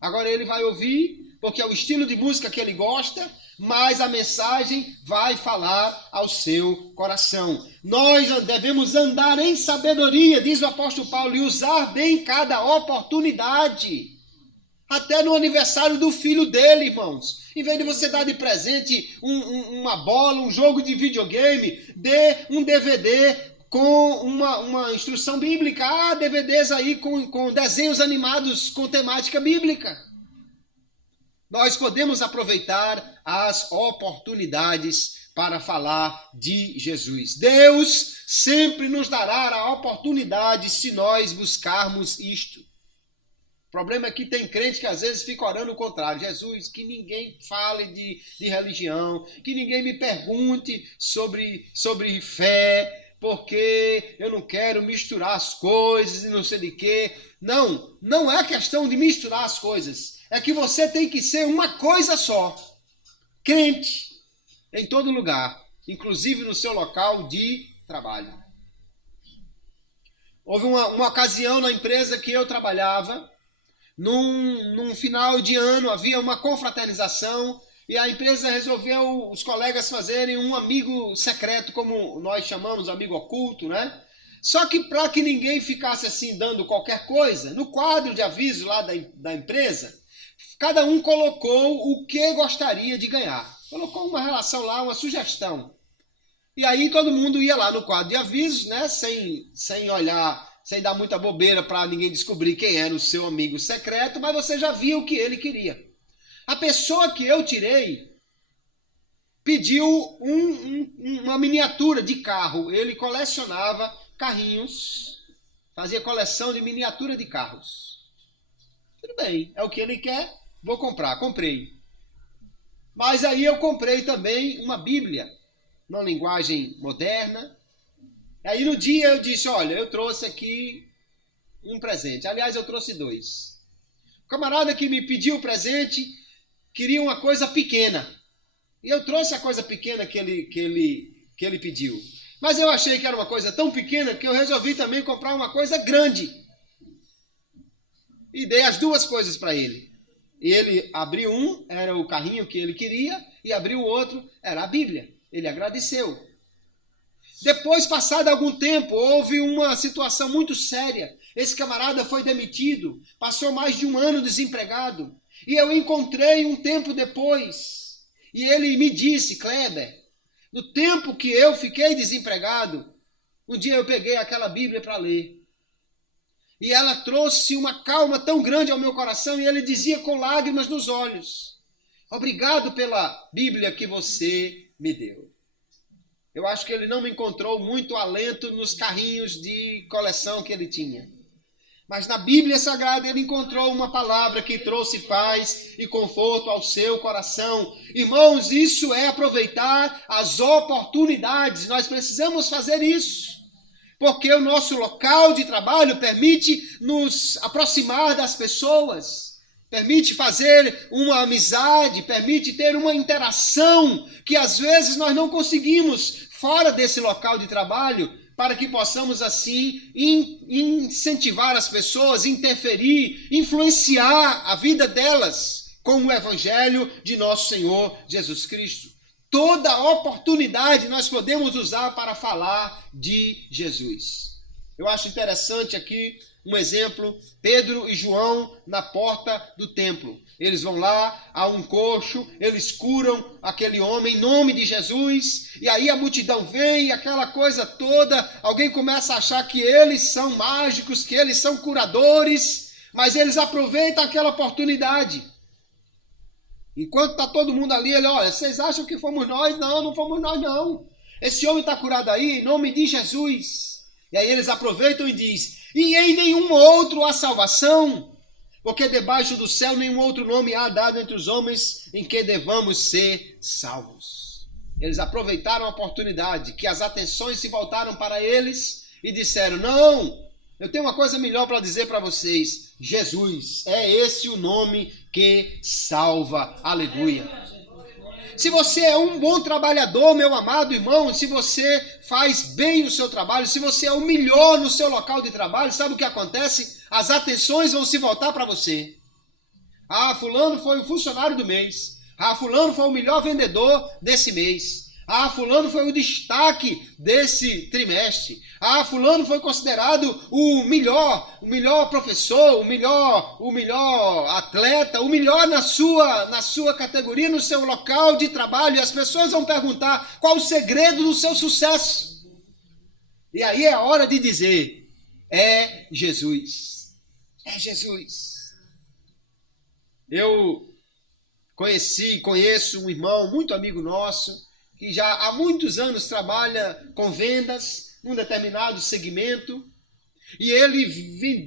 Agora ele vai ouvir, porque é o estilo de música que ele gosta, mas a mensagem vai falar ao seu coração. Nós devemos andar em sabedoria, diz o apóstolo Paulo, e usar bem cada oportunidade. Até no aniversário do filho dele, irmãos. Em vez de você dar de presente uma bola, um jogo de videogame, dê um DVD com uma instrução bíblica. DVDs aí com desenhos animados com temática bíblica. Nós podemos aproveitar as oportunidades para falar de Jesus. Deus sempre nos dará a oportunidade se nós buscarmos isto. O problema é que tem crente que às vezes fica orando o contrário. Jesus, que ninguém fale de religião, que ninguém me pergunte sobre fé, porque eu não quero misturar as coisas e não sei de quê. Não é questão de misturar as coisas. É que você tem que ser uma coisa só. Crente em todo lugar, inclusive no seu local de trabalho. Houve uma ocasião na empresa que eu trabalhava. Num final de ano havia uma confraternização e a empresa resolveu os colegas fazerem um amigo secreto, como nós chamamos, amigo oculto, né? Só que para que ninguém ficasse assim dando qualquer coisa, no quadro de aviso lá da empresa, cada um colocou o que gostaria de ganhar. Colocou uma relação lá, uma sugestão. E aí todo mundo ia lá no quadro de avisos, né? Sem olhar... sem dar muita bobeira para ninguém descobrir quem era o seu amigo secreto, mas você já viu o que ele queria. A pessoa que eu tirei pediu uma miniatura de carro. Ele colecionava carrinhos, fazia coleção de miniatura de carros. Tudo bem, é o que ele quer, vou comprar. Comprei. Mas aí eu comprei também uma Bíblia, numa linguagem moderna. Aí no dia eu disse, olha, eu trouxe aqui um presente. Aliás, eu trouxe 2. O camarada que me pediu o presente queria uma coisa pequena. E eu trouxe a coisa pequena que ele pediu. Mas eu achei que era uma coisa tão pequena que eu resolvi também comprar uma coisa grande. E dei as 2 coisas para ele. E ele abriu era o carrinho que ele queria, e abriu o outro, era a Bíblia. Ele agradeceu. Depois, passado algum tempo, houve uma situação muito séria. Esse camarada foi demitido, passou mais de 1 ano desempregado. E eu encontrei um tempo depois. E ele me disse, Kleber, no tempo que eu fiquei desempregado, um dia eu peguei aquela Bíblia para ler. E ela trouxe uma calma tão grande ao meu coração, e ele dizia com lágrimas nos olhos, obrigado pela Bíblia que você me deu. Eu acho que ele não me encontrou muito alento nos carrinhos de coleção que ele tinha. Mas na Bíblia Sagrada ele encontrou uma palavra que trouxe paz e conforto ao seu coração. Irmãos, isso é aproveitar as oportunidades. Nós precisamos fazer isso. Porque o nosso local de trabalho permite nos aproximar das pessoas, permite fazer uma amizade, permite ter uma interação que às vezes nós não conseguimos fora desse local de trabalho, para que possamos assim incentivar as pessoas, interferir, influenciar a vida delas com o Evangelho de nosso Senhor Jesus Cristo. Toda oportunidade nós podemos usar para falar de Jesus. Eu acho interessante aqui um exemplo, Pedro e João na porta do templo. Eles vão lá, há um coxo, eles curam aquele homem em nome de Jesus, e aí a multidão vem, aquela coisa toda, alguém começa a achar que eles são mágicos, que eles são curadores, mas eles aproveitam aquela oportunidade. Enquanto está todo mundo ali, ele, olha, vocês acham que fomos nós? Não, não fomos nós não. Esse homem está curado aí em nome de Jesus. E aí eles aproveitam e dizem, e em nenhum outro há salvação, porque debaixo do céu nenhum outro nome há dado entre os homens em que devamos ser salvos. Eles aproveitaram a oportunidade, que as atenções se voltaram para eles e disseram, não, eu tenho uma coisa melhor para dizer para vocês, Jesus, é esse o nome que salva, aleluia. Se você é um bom trabalhador, meu amado irmão, se você faz bem o seu trabalho, se você é o melhor no seu local de trabalho, sabe o que acontece? As atenções vão se voltar para você. Ah, fulano foi o funcionário do mês. Ah, fulano foi o melhor vendedor desse mês. Ah, fulano foi o destaque desse trimestre. Ah, fulano foi considerado o melhor professor, o melhor atleta, o melhor na sua categoria, no seu local de trabalho. E as pessoas vão perguntar qual o segredo do seu sucesso. E aí é a hora de dizer, é Jesus. É Jesus. Eu conheço um irmão, muito amigo nosso, que já há muitos anos trabalha com vendas num determinado segmento, e ele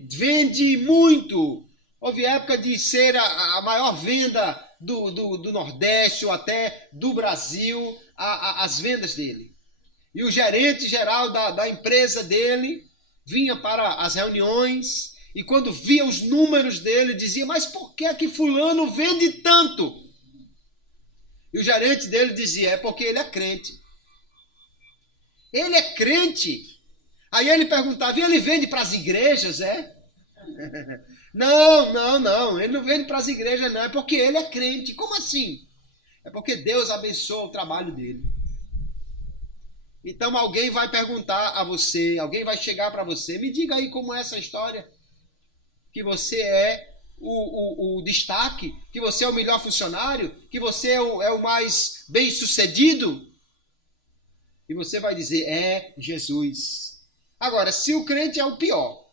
vende muito. Houve época de ser a maior venda do Nordeste ou até do Brasil, as vendas dele. E o gerente geral da empresa dele vinha para as reuniões e quando via os números dele dizia, mas por que é que fulano vende tanto? E o gerente dele dizia, é porque ele é crente. Ele é crente. Aí ele perguntava, e ele vende para as igrejas, é? Não, ele não vende para as igrejas não, é porque ele é crente. Como assim? É porque Deus abençoa o trabalho dele. Então alguém vai perguntar a você, alguém vai chegar para você, me diga aí como é essa história, que você é o destaque, que você é o melhor funcionário, que você é o mais bem sucedido. E você vai dizer, é Jesus. Agora, se o crente é o pior,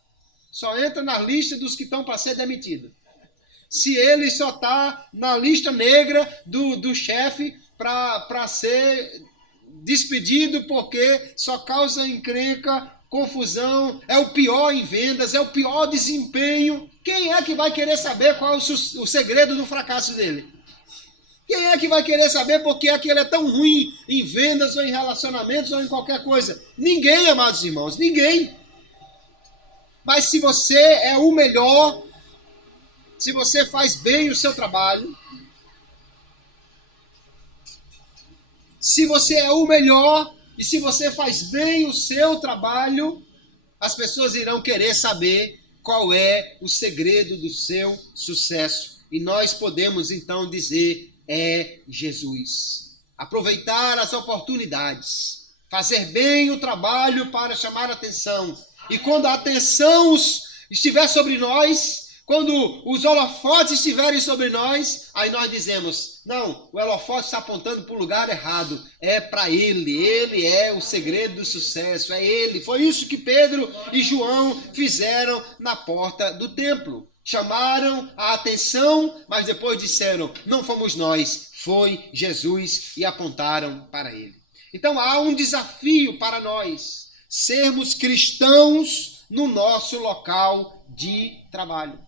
só entra na lista dos que estão para ser demitido. Se ele só está na lista negra do chefe para ser despedido porque só causa encrenca, confusão, é o pior em vendas, é o pior desempenho. Quem é que vai querer saber qual é o segredo do fracasso dele? Quem é que vai querer saber por que é que ele é tão ruim em vendas ou em relacionamentos ou em qualquer coisa? Ninguém, amados irmãos, ninguém. Mas se você é o melhor, se você faz bem o seu trabalho, se você é o melhor e se você faz bem o seu trabalho, as pessoas irão querer saber qual é o segredo do seu sucesso. E nós podemos então dizer, é Jesus. Aproveitar as oportunidades, fazer bem o trabalho para chamar a atenção. E quando a atenção estiver sobre nós, quando os holofotes estiverem sobre nós, aí nós dizemos, não, o holofote está apontando para o lugar errado, é para ele é o segredo do sucesso, é ele. Foi isso que Pedro e João fizeram na porta do templo. Chamaram a atenção, mas depois disseram, não fomos nós, foi Jesus, e apontaram para ele. Então há um desafio para nós, sermos cristãos no nosso local de trabalho.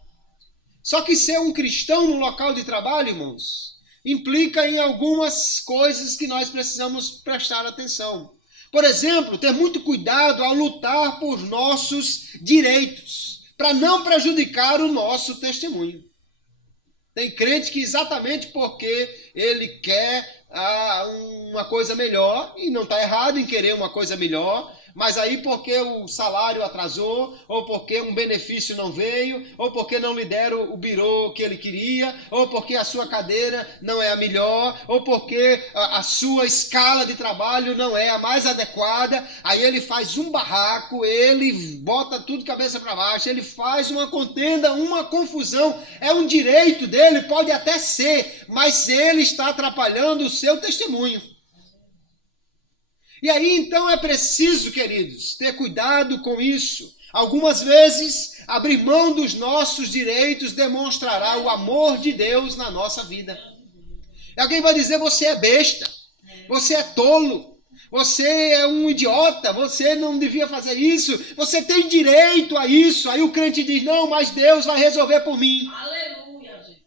Só que ser um cristão no local de trabalho, irmãos, implica em algumas coisas que nós precisamos prestar atenção. Por exemplo, ter muito cuidado ao lutar por nossos direitos, para não prejudicar o nosso testemunho. Tem crente que exatamente porque ele quer uma coisa melhor, e não está errado em querer uma coisa melhor, mas aí porque o salário atrasou, ou porque um benefício não veio, ou porque não lhe deram o birô que ele queria, ou porque a sua cadeira não é a melhor, ou porque a sua escala de trabalho não é a mais adequada, aí ele faz um barraco, ele bota tudo cabeça para baixo, ele faz uma contenda, uma confusão, é um direito dele, pode até ser, mas ele está atrapalhando o seu testemunho. E aí, então, é preciso, queridos, ter cuidado com isso. Algumas vezes, abrir mão dos nossos direitos demonstrará o amor de Deus na nossa vida. E alguém vai dizer, você é besta, você é tolo, você é um idiota, você não devia fazer isso, você tem direito a isso. Aí o crente diz, não, mas Deus vai resolver por mim. Aleluia, gente.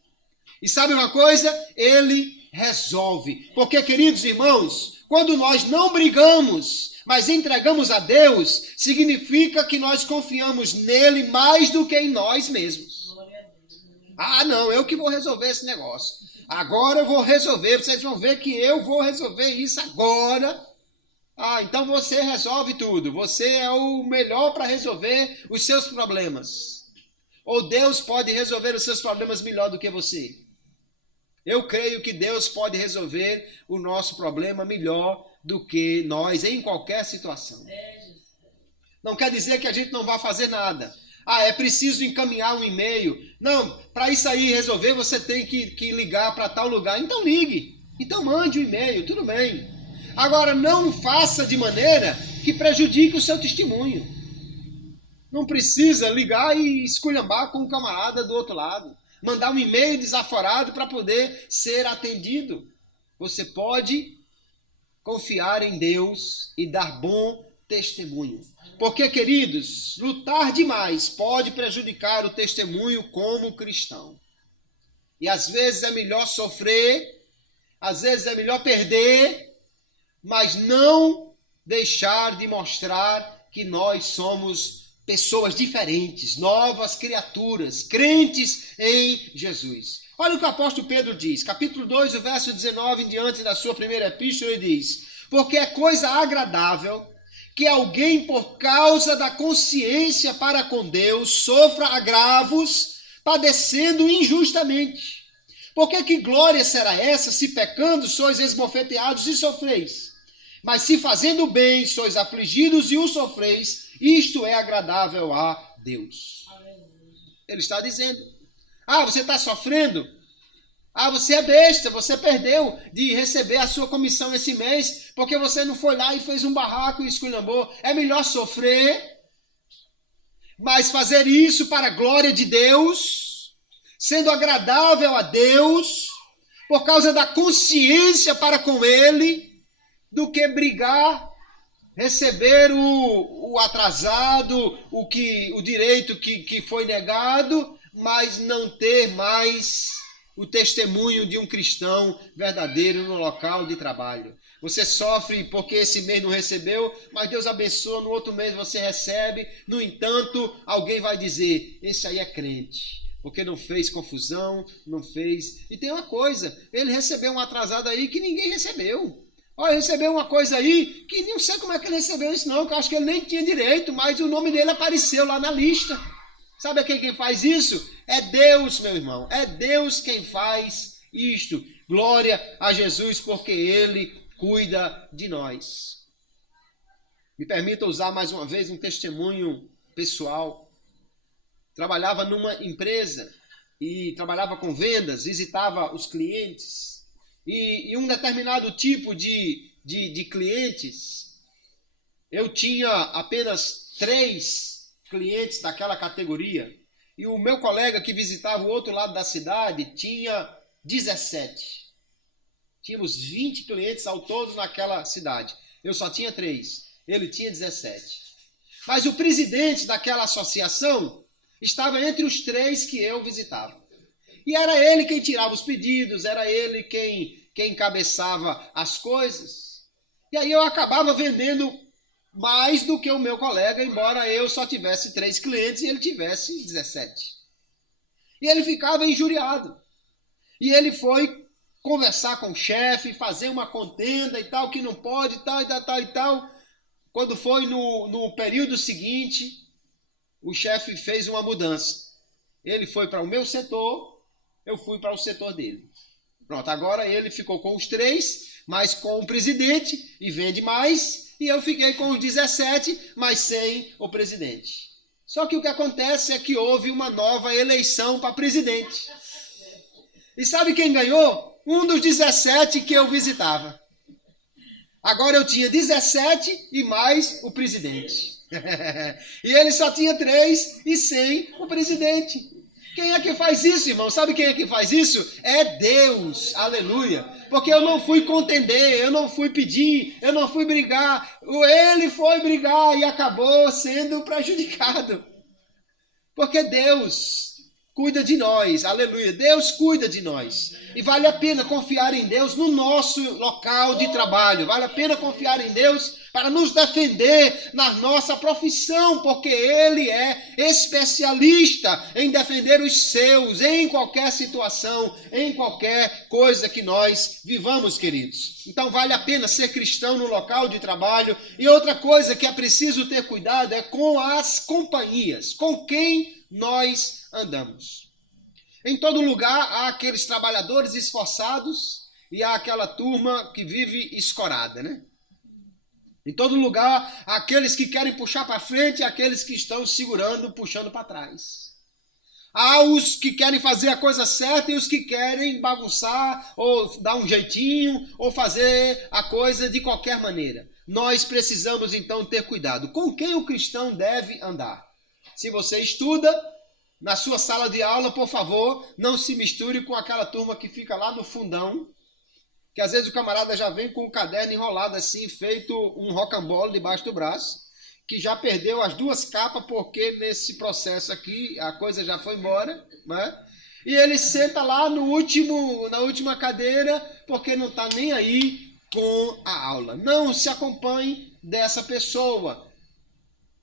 E sabe uma coisa? Ele resolve. Porque, queridos irmãos, quando nós não brigamos, mas entregamos a Deus, significa que nós confiamos nele mais do que em nós mesmos. Ah, não, eu que vou resolver esse negócio. Agora eu vou resolver, vocês vão ver que eu vou resolver isso agora. Ah, então você resolve tudo. Você é o melhor para resolver os seus problemas. Ou Deus pode resolver os seus problemas melhor do que você. Eu creio que Deus pode resolver o nosso problema melhor do que nós em qualquer situação. Não quer dizer que a gente não vai fazer nada. Ah, é preciso encaminhar um e-mail. Não, para isso aí resolver você tem que ligar para tal lugar. Então ligue. Então mande o e-mail, tudo bem. Agora não faça de maneira que prejudique o seu testemunho. Não precisa ligar e esculhambar com o camarada do outro lado. Mandar um e-mail desaforado para poder ser atendido. Você pode confiar em Deus e dar bom testemunho. Porque, queridos, lutar demais pode prejudicar o testemunho como cristão. E às vezes é melhor sofrer, às vezes é melhor perder, mas não deixar de mostrar que nós somos pessoas diferentes, novas criaturas, crentes em Jesus. Olha o que o apóstolo Pedro diz, capítulo 2, o verso 19 em diante da sua primeira epístola, ele diz, porque é coisa agradável que alguém, por causa da consciência para com Deus, sofra agravos, padecendo injustamente. Porque que glória será essa, se pecando sois esbofeteados e sofreis? Mas se fazendo bem sois afligidos e o sofreis, isto é agradável a Deus. Ele está dizendo, você está sofrendo? Você é besta, você perdeu de receber a sua comissão esse mês, porque você não foi lá e fez um barraco e esculhambou. É melhor sofrer, mas fazer isso para a glória de Deus, sendo agradável a Deus, por causa da consciência para com Ele, do que brigar, receber o atrasado, o direito que foi negado, mas não ter mais o testemunho de um cristão verdadeiro no local de trabalho. Você sofre porque esse mês não recebeu, mas Deus abençoa, no outro mês você recebe. No entanto, alguém vai dizer, esse aí é crente, porque não fez confusão, não fez... E tem uma coisa, ele recebeu um atrasado aí que ninguém recebeu. Olha, recebeu uma coisa aí que não sei como é que ele recebeu isso não, que eu acho que ele nem tinha direito, mas o nome dele apareceu lá na lista. Sabe quem faz isso? É Deus, meu irmão. É Deus quem faz isto. Glória a Jesus, porque Ele cuida de nós. Me permita usar mais uma vez um testemunho pessoal. Trabalhava numa empresa e trabalhava com vendas, visitava os clientes. E um determinado tipo de clientes, eu tinha apenas 3 clientes daquela categoria. E o meu colega que visitava o outro lado da cidade tinha 17. Tínhamos 20 clientes ao todo naquela cidade. Eu só tinha 3. Ele tinha 17. Mas o presidente daquela associação estava entre os 3 que eu visitava. E era ele quem tirava os pedidos, era ele quem encabeçava as coisas. E aí eu acabava vendendo mais do que o meu colega, embora eu só tivesse 3 clientes e ele tivesse 17. E ele ficava injuriado. E ele foi conversar com o chefe, fazer uma contenda e tal, que não pode, tal e tal e tal. Quando foi no período seguinte, o chefe fez uma mudança. Ele foi para o meu setor, eu fui para o setor dele. Pronto, agora ele ficou com os 3, mas com o presidente e vende mais, e eu fiquei com os 17, mas sem o presidente. Só que o que acontece é que houve uma nova eleição para presidente. E sabe quem ganhou? Um dos 17 que eu visitava. Agora eu tinha 17 e mais o presidente. E ele só tinha 3 e sem o presidente. Quem é que faz isso, irmão? Sabe quem é que faz isso? É Deus, aleluia. Porque eu não fui contender, eu não fui pedir, eu não fui brigar. Ele foi brigar e acabou sendo prejudicado. Porque Deus cuida de nós, aleluia. Deus cuida de nós. E vale a pena confiar em Deus no nosso local de trabalho. Vale a pena confiar em Deus para nos defender na nossa profissão, porque Ele é especialista em defender os seus, em qualquer situação, em qualquer coisa que nós vivamos, queridos. Então vale a pena ser cristão no local de trabalho. E outra coisa que é preciso ter cuidado é com as companhias, com quem nós andamos. Em todo lugar há aqueles trabalhadores esforçados e há aquela turma que vive escorada, né? Em todo lugar há aqueles que querem puxar para frente e aqueles que estão segurando, puxando para trás. Há os que querem fazer a coisa certa e os que querem bagunçar ou dar um jeitinho ou fazer a coisa de qualquer maneira. Nós precisamos então ter cuidado. Com quem o cristão deve andar? Se você estuda na sua sala de aula, por favor, não se misture com aquela turma que fica lá no fundão, que às vezes o camarada já vem com o caderno enrolado assim, feito um rocambole debaixo do braço, que já perdeu as 2 capas porque nesse processo aqui a coisa já foi embora, né? E ele senta lá na última cadeira porque não está nem aí com a aula. Não se acompanhe dessa pessoa.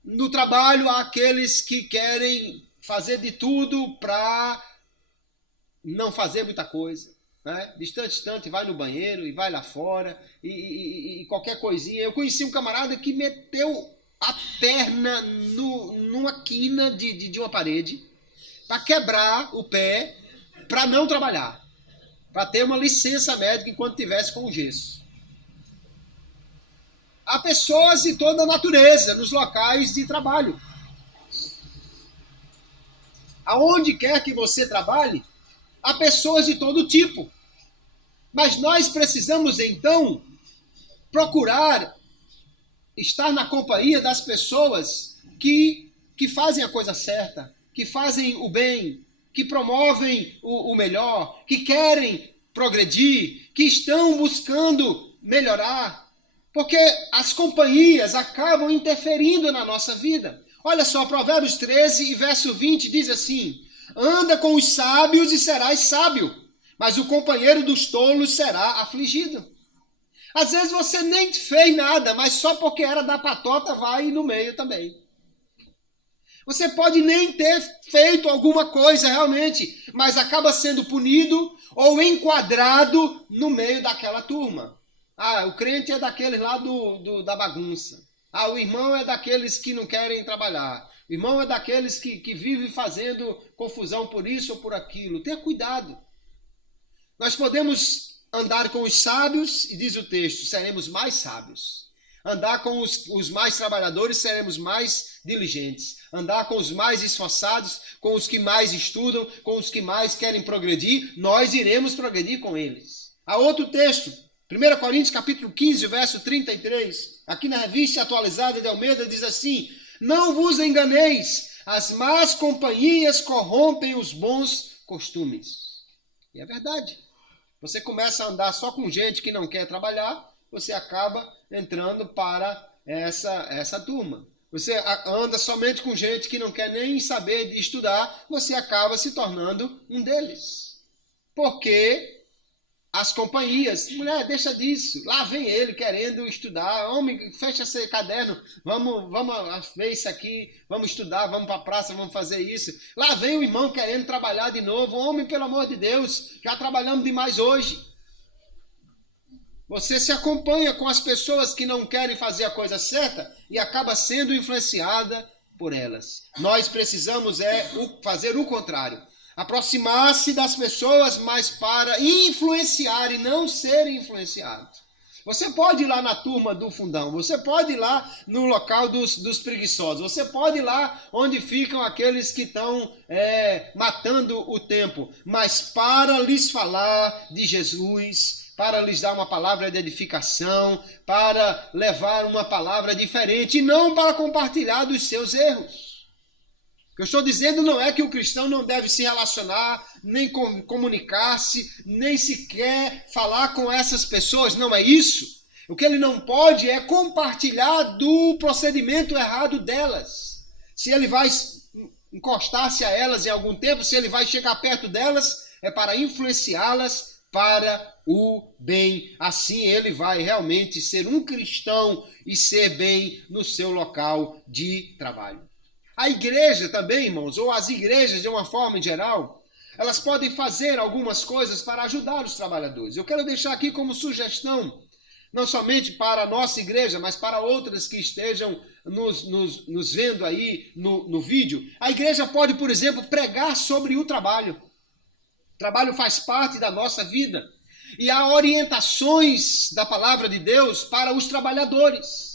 No trabalho há aqueles que querem fazer de tudo para não fazer muita coisa. Né? De instante vai no banheiro e vai lá fora e qualquer coisinha. Eu conheci um camarada que meteu a perna numa quina de uma parede para quebrar o pé, para não trabalhar, para ter uma licença médica enquanto tivesse com o gesso. Há pessoas de toda a natureza nos locais de trabalho. Aonde quer que você trabalhe, há pessoas de todo tipo. Mas nós precisamos, então, procurar estar na companhia das pessoas que fazem a coisa certa, que fazem o bem, que promovem o melhor, que querem progredir, que estão buscando melhorar. Porque as companhias acabam interferindo na nossa vida. Olha só, Provérbios 13 e verso 20 diz assim: anda com os sábios e serás sábio, mas o companheiro dos tolos será afligido. Às vezes você nem fez nada, mas só porque era da patota vai no meio também. Você pode nem ter feito alguma coisa realmente, mas acaba sendo punido ou enquadrado no meio daquela turma. Ah, o crente é daqueles lá da bagunça. Ah, o irmão é daqueles que não querem trabalhar. O irmão é daqueles que vive fazendo confusão por isso ou por aquilo. Tenha cuidado. Nós podemos andar com os sábios, e diz o texto, seremos mais sábios. Andar com os mais trabalhadores, seremos mais diligentes. Andar com os mais esforçados, com os que mais estudam, com os que mais querem progredir, nós iremos progredir com eles. Há outro texto, 1 Coríntios capítulo 15, verso 33, aqui na revista atualizada de Almeida, diz assim: não vos enganeis, as más companhias corrompem os bons costumes. E é verdade. Você começa a andar só com gente que não quer trabalhar, você acaba entrando para essa turma. você anda somente com gente que não quer nem saber de estudar, você acaba se tornando um deles. Porque as companhias, mulher, deixa disso, lá vem ele querendo estudar, homem, fecha esse caderno, vamos ver isso aqui, vamos estudar, vamos para a praça, vamos fazer isso. Lá vem o irmão querendo trabalhar de novo, homem, pelo amor de Deus, já trabalhamos demais hoje. Você se acompanha com as pessoas que não querem fazer a coisa certa e acaba sendo influenciada por elas. Nós precisamos fazer o contrário. Aproximar-se das pessoas, mas para influenciar e não ser influenciado. Você pode ir lá na turma do fundão, você pode ir lá no local dos preguiçosos, você pode ir lá onde ficam aqueles que estão matando o tempo, mas para lhes falar de Jesus, para lhes dar uma palavra de edificação, para levar uma palavra diferente e não para compartilhar dos seus erros. O que eu estou dizendo não é que o cristão não deve se relacionar, nem comunicar-se, nem sequer falar com essas pessoas. Não é isso. O que ele não pode é compartilhar do procedimento errado delas. Se ele vai encostar-se a elas em algum tempo, se ele vai chegar perto delas, é para influenciá-las para o bem. Assim ele vai realmente ser um cristão e ser bem no seu local de trabalho. A igreja também, irmãos, ou as igrejas de uma forma em geral, elas podem fazer algumas coisas para ajudar os trabalhadores. Eu quero deixar aqui como sugestão, não somente para a nossa igreja, mas para outras que estejam nos vendo aí no vídeo. A igreja pode, por exemplo, pregar sobre o trabalho. O trabalho faz parte da nossa vida. E há orientações da palavra de Deus para os trabalhadores.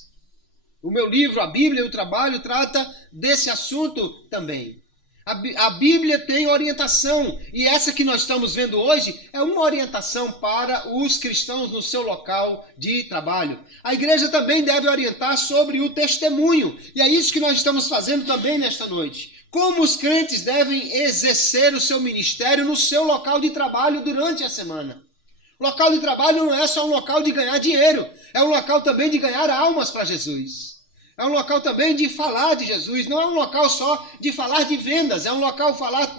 O meu livro, A Bíblia e o Trabalho, trata desse assunto também. A Bíblia tem orientação, e essa que nós estamos vendo hoje é uma orientação para os cristãos no seu local de trabalho. A igreja também deve orientar sobre o testemunho, e é isso que nós estamos fazendo também nesta noite. Como os crentes devem exercer o seu ministério no seu local de trabalho durante a semana. O local de trabalho não é só um local de ganhar dinheiro, é um local também de ganhar almas para Jesus. É um local também de falar de Jesus, não é um local só de falar de vendas, é um local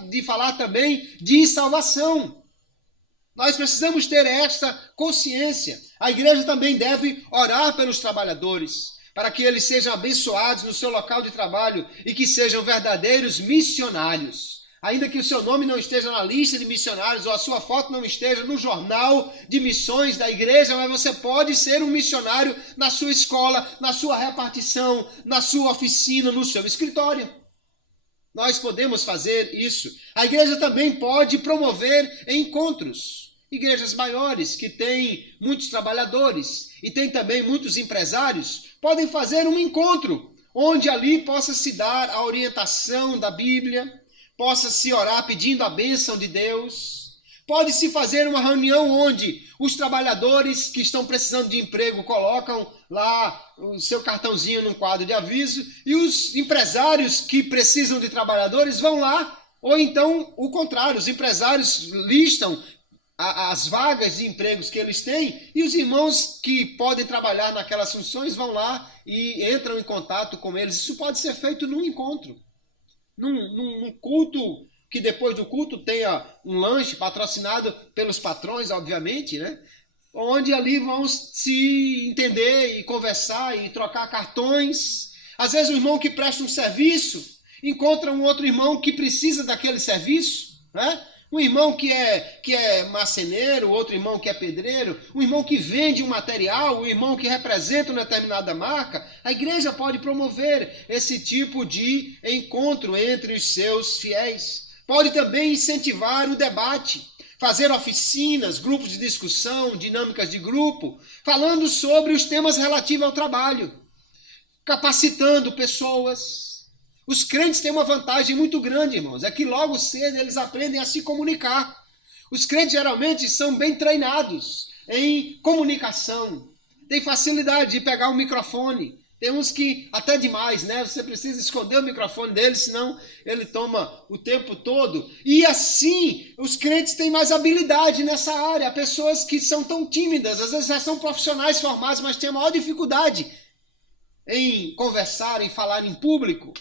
de falar também de salvação. Nós precisamos ter esta consciência. A igreja também deve orar pelos trabalhadores, para que eles sejam abençoados no seu local de trabalho e que sejam verdadeiros missionários. Ainda que o seu nome não esteja na lista de missionários ou a sua foto não esteja no jornal de missões da igreja, mas você pode ser um missionário na sua escola, na sua repartição, na sua oficina, no seu escritório. Nós podemos fazer isso. A igreja também pode promover encontros. Igrejas maiores, que têm muitos trabalhadores e têm também muitos empresários, podem fazer um encontro, onde ali possa se dar a orientação da Bíblia, possa se orar pedindo a bênção de Deus. Pode-se fazer uma reunião onde os trabalhadores que estão precisando de emprego colocam lá o seu cartãozinho num quadro de aviso e os empresários que precisam de trabalhadores vão lá. Ou então, o contrário, os empresários listam as vagas de empregos que eles têm e os irmãos que podem trabalhar naquelas funções vão lá e entram em contato com eles. Isso pode ser feito num encontro. Num culto, que depois do culto tenha um lanche patrocinado pelos patrões, obviamente, né? Onde ali vão se entender e conversar e trocar cartões. Às vezes o irmão que presta um serviço encontra um outro irmão que precisa daquele serviço, né? Um irmão que é marceneiro, outro irmão que é pedreiro, um irmão que vende um material, um irmão que representa uma determinada marca. A igreja pode promover esse tipo de encontro entre os seus fiéis. Pode também incentivar o debate, fazer oficinas, grupos de discussão, dinâmicas de grupo, falando sobre os temas relativos ao trabalho, capacitando pessoas. Os crentes têm uma vantagem muito grande, irmãos, é que logo cedo eles aprendem a se comunicar. Os crentes geralmente são bem treinados em comunicação, têm facilidade de pegar um microfone. Tem uns que, até demais, né? Você precisa esconder o microfone dele, senão ele toma o tempo todo. E assim, os crentes têm mais habilidade nessa área. Há pessoas que são tão tímidas, às vezes já são profissionais formados, mas têm a maior dificuldade em conversar, em falar em público.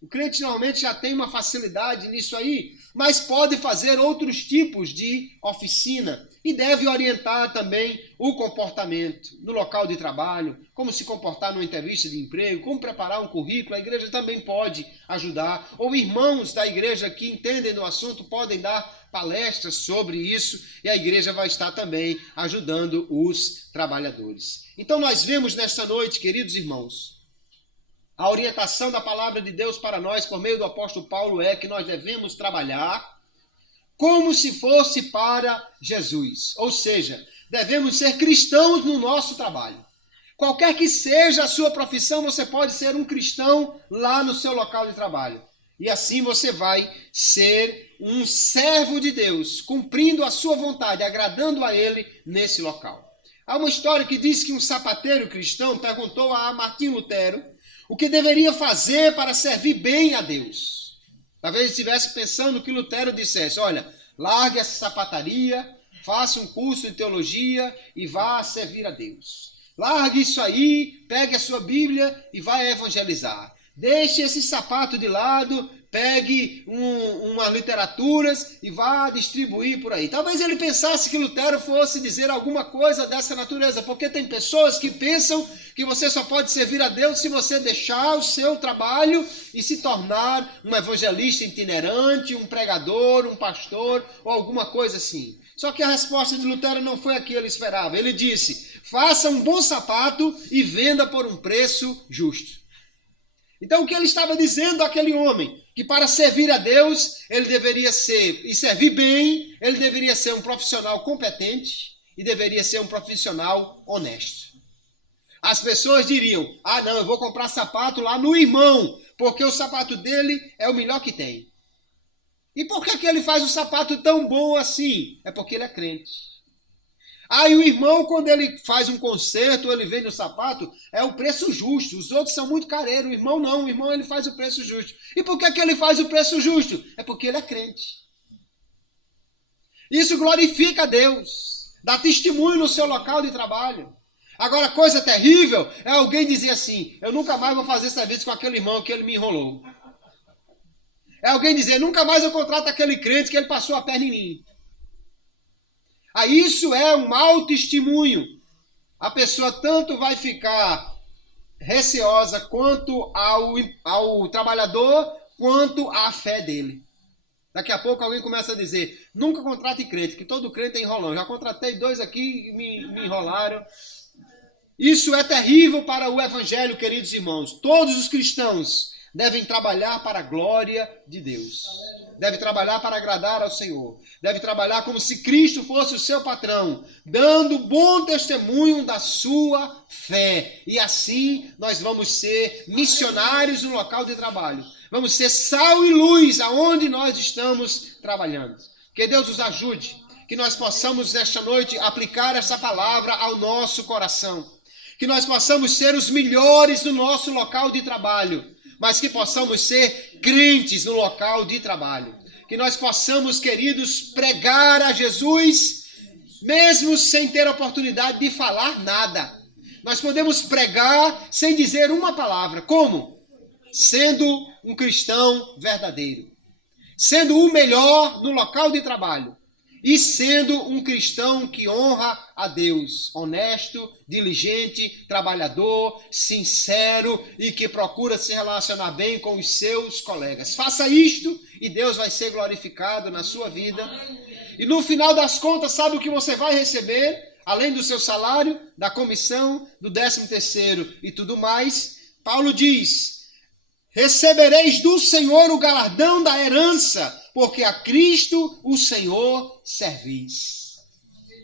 O crente normalmente já tem uma facilidade nisso aí, mas pode fazer outros tipos de oficina e deve orientar também o comportamento no local de trabalho, como se comportar numa entrevista de emprego, como preparar um currículo. A igreja também pode ajudar, ou irmãos da igreja que entendem do assunto podem dar palestras sobre isso e a igreja vai estar também ajudando os trabalhadores. Então nós vemos nesta noite, queridos irmãos, a orientação da palavra de Deus para nós, por meio do apóstolo Paulo, é que nós devemos trabalhar como se fosse para Jesus. Ou seja, devemos ser cristãos no nosso trabalho. Qualquer que seja a sua profissão, você pode ser um cristão lá no seu local de trabalho. E assim você vai ser um servo de Deus, cumprindo a sua vontade, agradando a Ele nesse local. Há uma história que diz que um sapateiro cristão perguntou a Martim Lutero o que deveria fazer para servir bem a Deus. Talvez estivesse pensando que Lutero dissesse, olha, largue essa sapataria, faça um curso de teologia e vá servir a Deus. Largue isso aí, pegue a sua Bíblia e vá evangelizar. Deixe esse sapato de lado, pegue umas literaturas e vá distribuir por aí. Talvez ele pensasse que Lutero fosse dizer alguma coisa dessa natureza, porque tem pessoas que pensam que você só pode servir a Deus se você deixar o seu trabalho e se tornar um evangelista itinerante, um pregador, um pastor ou alguma coisa assim. Só que a resposta de Lutero não foi a que ele esperava. Ele disse, faça um bom sapato e venda por um preço justo. Então o que ele estava dizendo àquele homem? Que para servir a Deus, ele deveria ser, e servir bem, ele deveria ser um profissional competente e deveria ser um profissional honesto. As pessoas diriam, não, eu vou comprar sapato lá no irmão, porque o sapato dele é o melhor que tem. E por que ele faz o sapato tão bom assim? É porque ele é crente. E o irmão, quando ele faz um concerto, ele vende o sapato, é o preço justo. Os outros são muito careiros, o irmão não, o irmão ele faz o preço justo. E por que ele faz o preço justo? É porque ele é crente. Isso glorifica a Deus, dá testemunho no seu local de trabalho. Agora, coisa terrível é alguém dizer assim, eu nunca mais vou fazer serviço com aquele irmão que ele me enrolou. É alguém dizer, nunca mais eu contrato aquele crente que ele passou a perna em mim. Isso é um mau testemunho. A pessoa tanto vai ficar receosa quanto ao trabalhador, quanto à fé dele. Daqui a pouco alguém começa a dizer, nunca contrate crente, que todo crente é enrolão. Já contratei 2 aqui e me enrolaram. Isso é terrível para o evangelho, queridos irmãos. Todos os cristãos devem trabalhar para a glória de Deus. Deve trabalhar para agradar ao Senhor. Deve trabalhar como se Cristo fosse o seu patrão, dando bom testemunho da sua fé. E assim nós vamos ser missionários no local de trabalho. Vamos ser sal e luz aonde nós estamos trabalhando. Que Deus nos ajude, que nós possamos nesta noite aplicar essa palavra ao nosso coração. Que nós possamos ser os melhores no nosso local de trabalho, mas que possamos ser crentes no local de trabalho. Que nós possamos, queridos, pregar a Jesus, mesmo sem ter oportunidade de falar nada. Nós podemos pregar sem dizer uma palavra. Como? Sendo um cristão verdadeiro. Sendo o melhor no local de trabalho. E sendo um cristão que honra a Deus, honesto, diligente, trabalhador, sincero e que procura se relacionar bem com os seus colegas. Faça isto e Deus vai ser glorificado na sua vida. E no final das contas, sabe o que você vai receber? Além do seu salário, da comissão, do 13º e tudo mais, Paulo diz, recebereis do Senhor o galardão da herança, porque a Cristo o Senhor servis.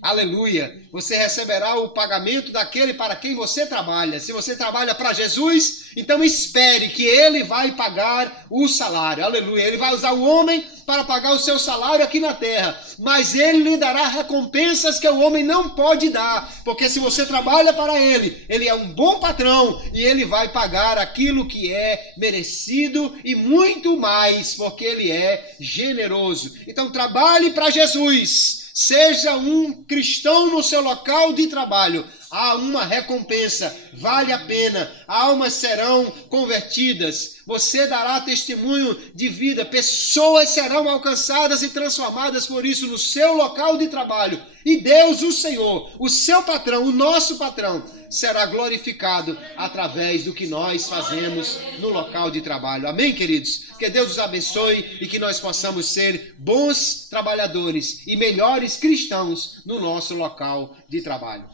Aleluia! Você receberá o pagamento daquele para quem você trabalha. Se você trabalha para Jesus, então espere que Ele vai pagar o salário. Aleluia! Ele vai usar o homem para pagar o seu salário aqui na terra, mas Ele lhe dará recompensas que o homem não pode dar, porque se você trabalha para Ele, Ele é um bom patrão e Ele vai pagar aquilo que é merecido e muito mais, porque Ele é generoso. Então trabalhe para Jesus, Seja um cristão no seu local de trabalho. Há uma recompensa, vale a pena. Almas serão convertidas. Você dará testemunho de vida. Pessoas serão alcançadas e transformadas por isso no seu local de trabalho. E Deus, o Senhor, o seu patrão, o nosso patrão, será glorificado através do que nós fazemos no local de trabalho. Amém, queridos? Que Deus os abençoe e que nós possamos ser bons trabalhadores e melhores cristãos no nosso local de trabalho.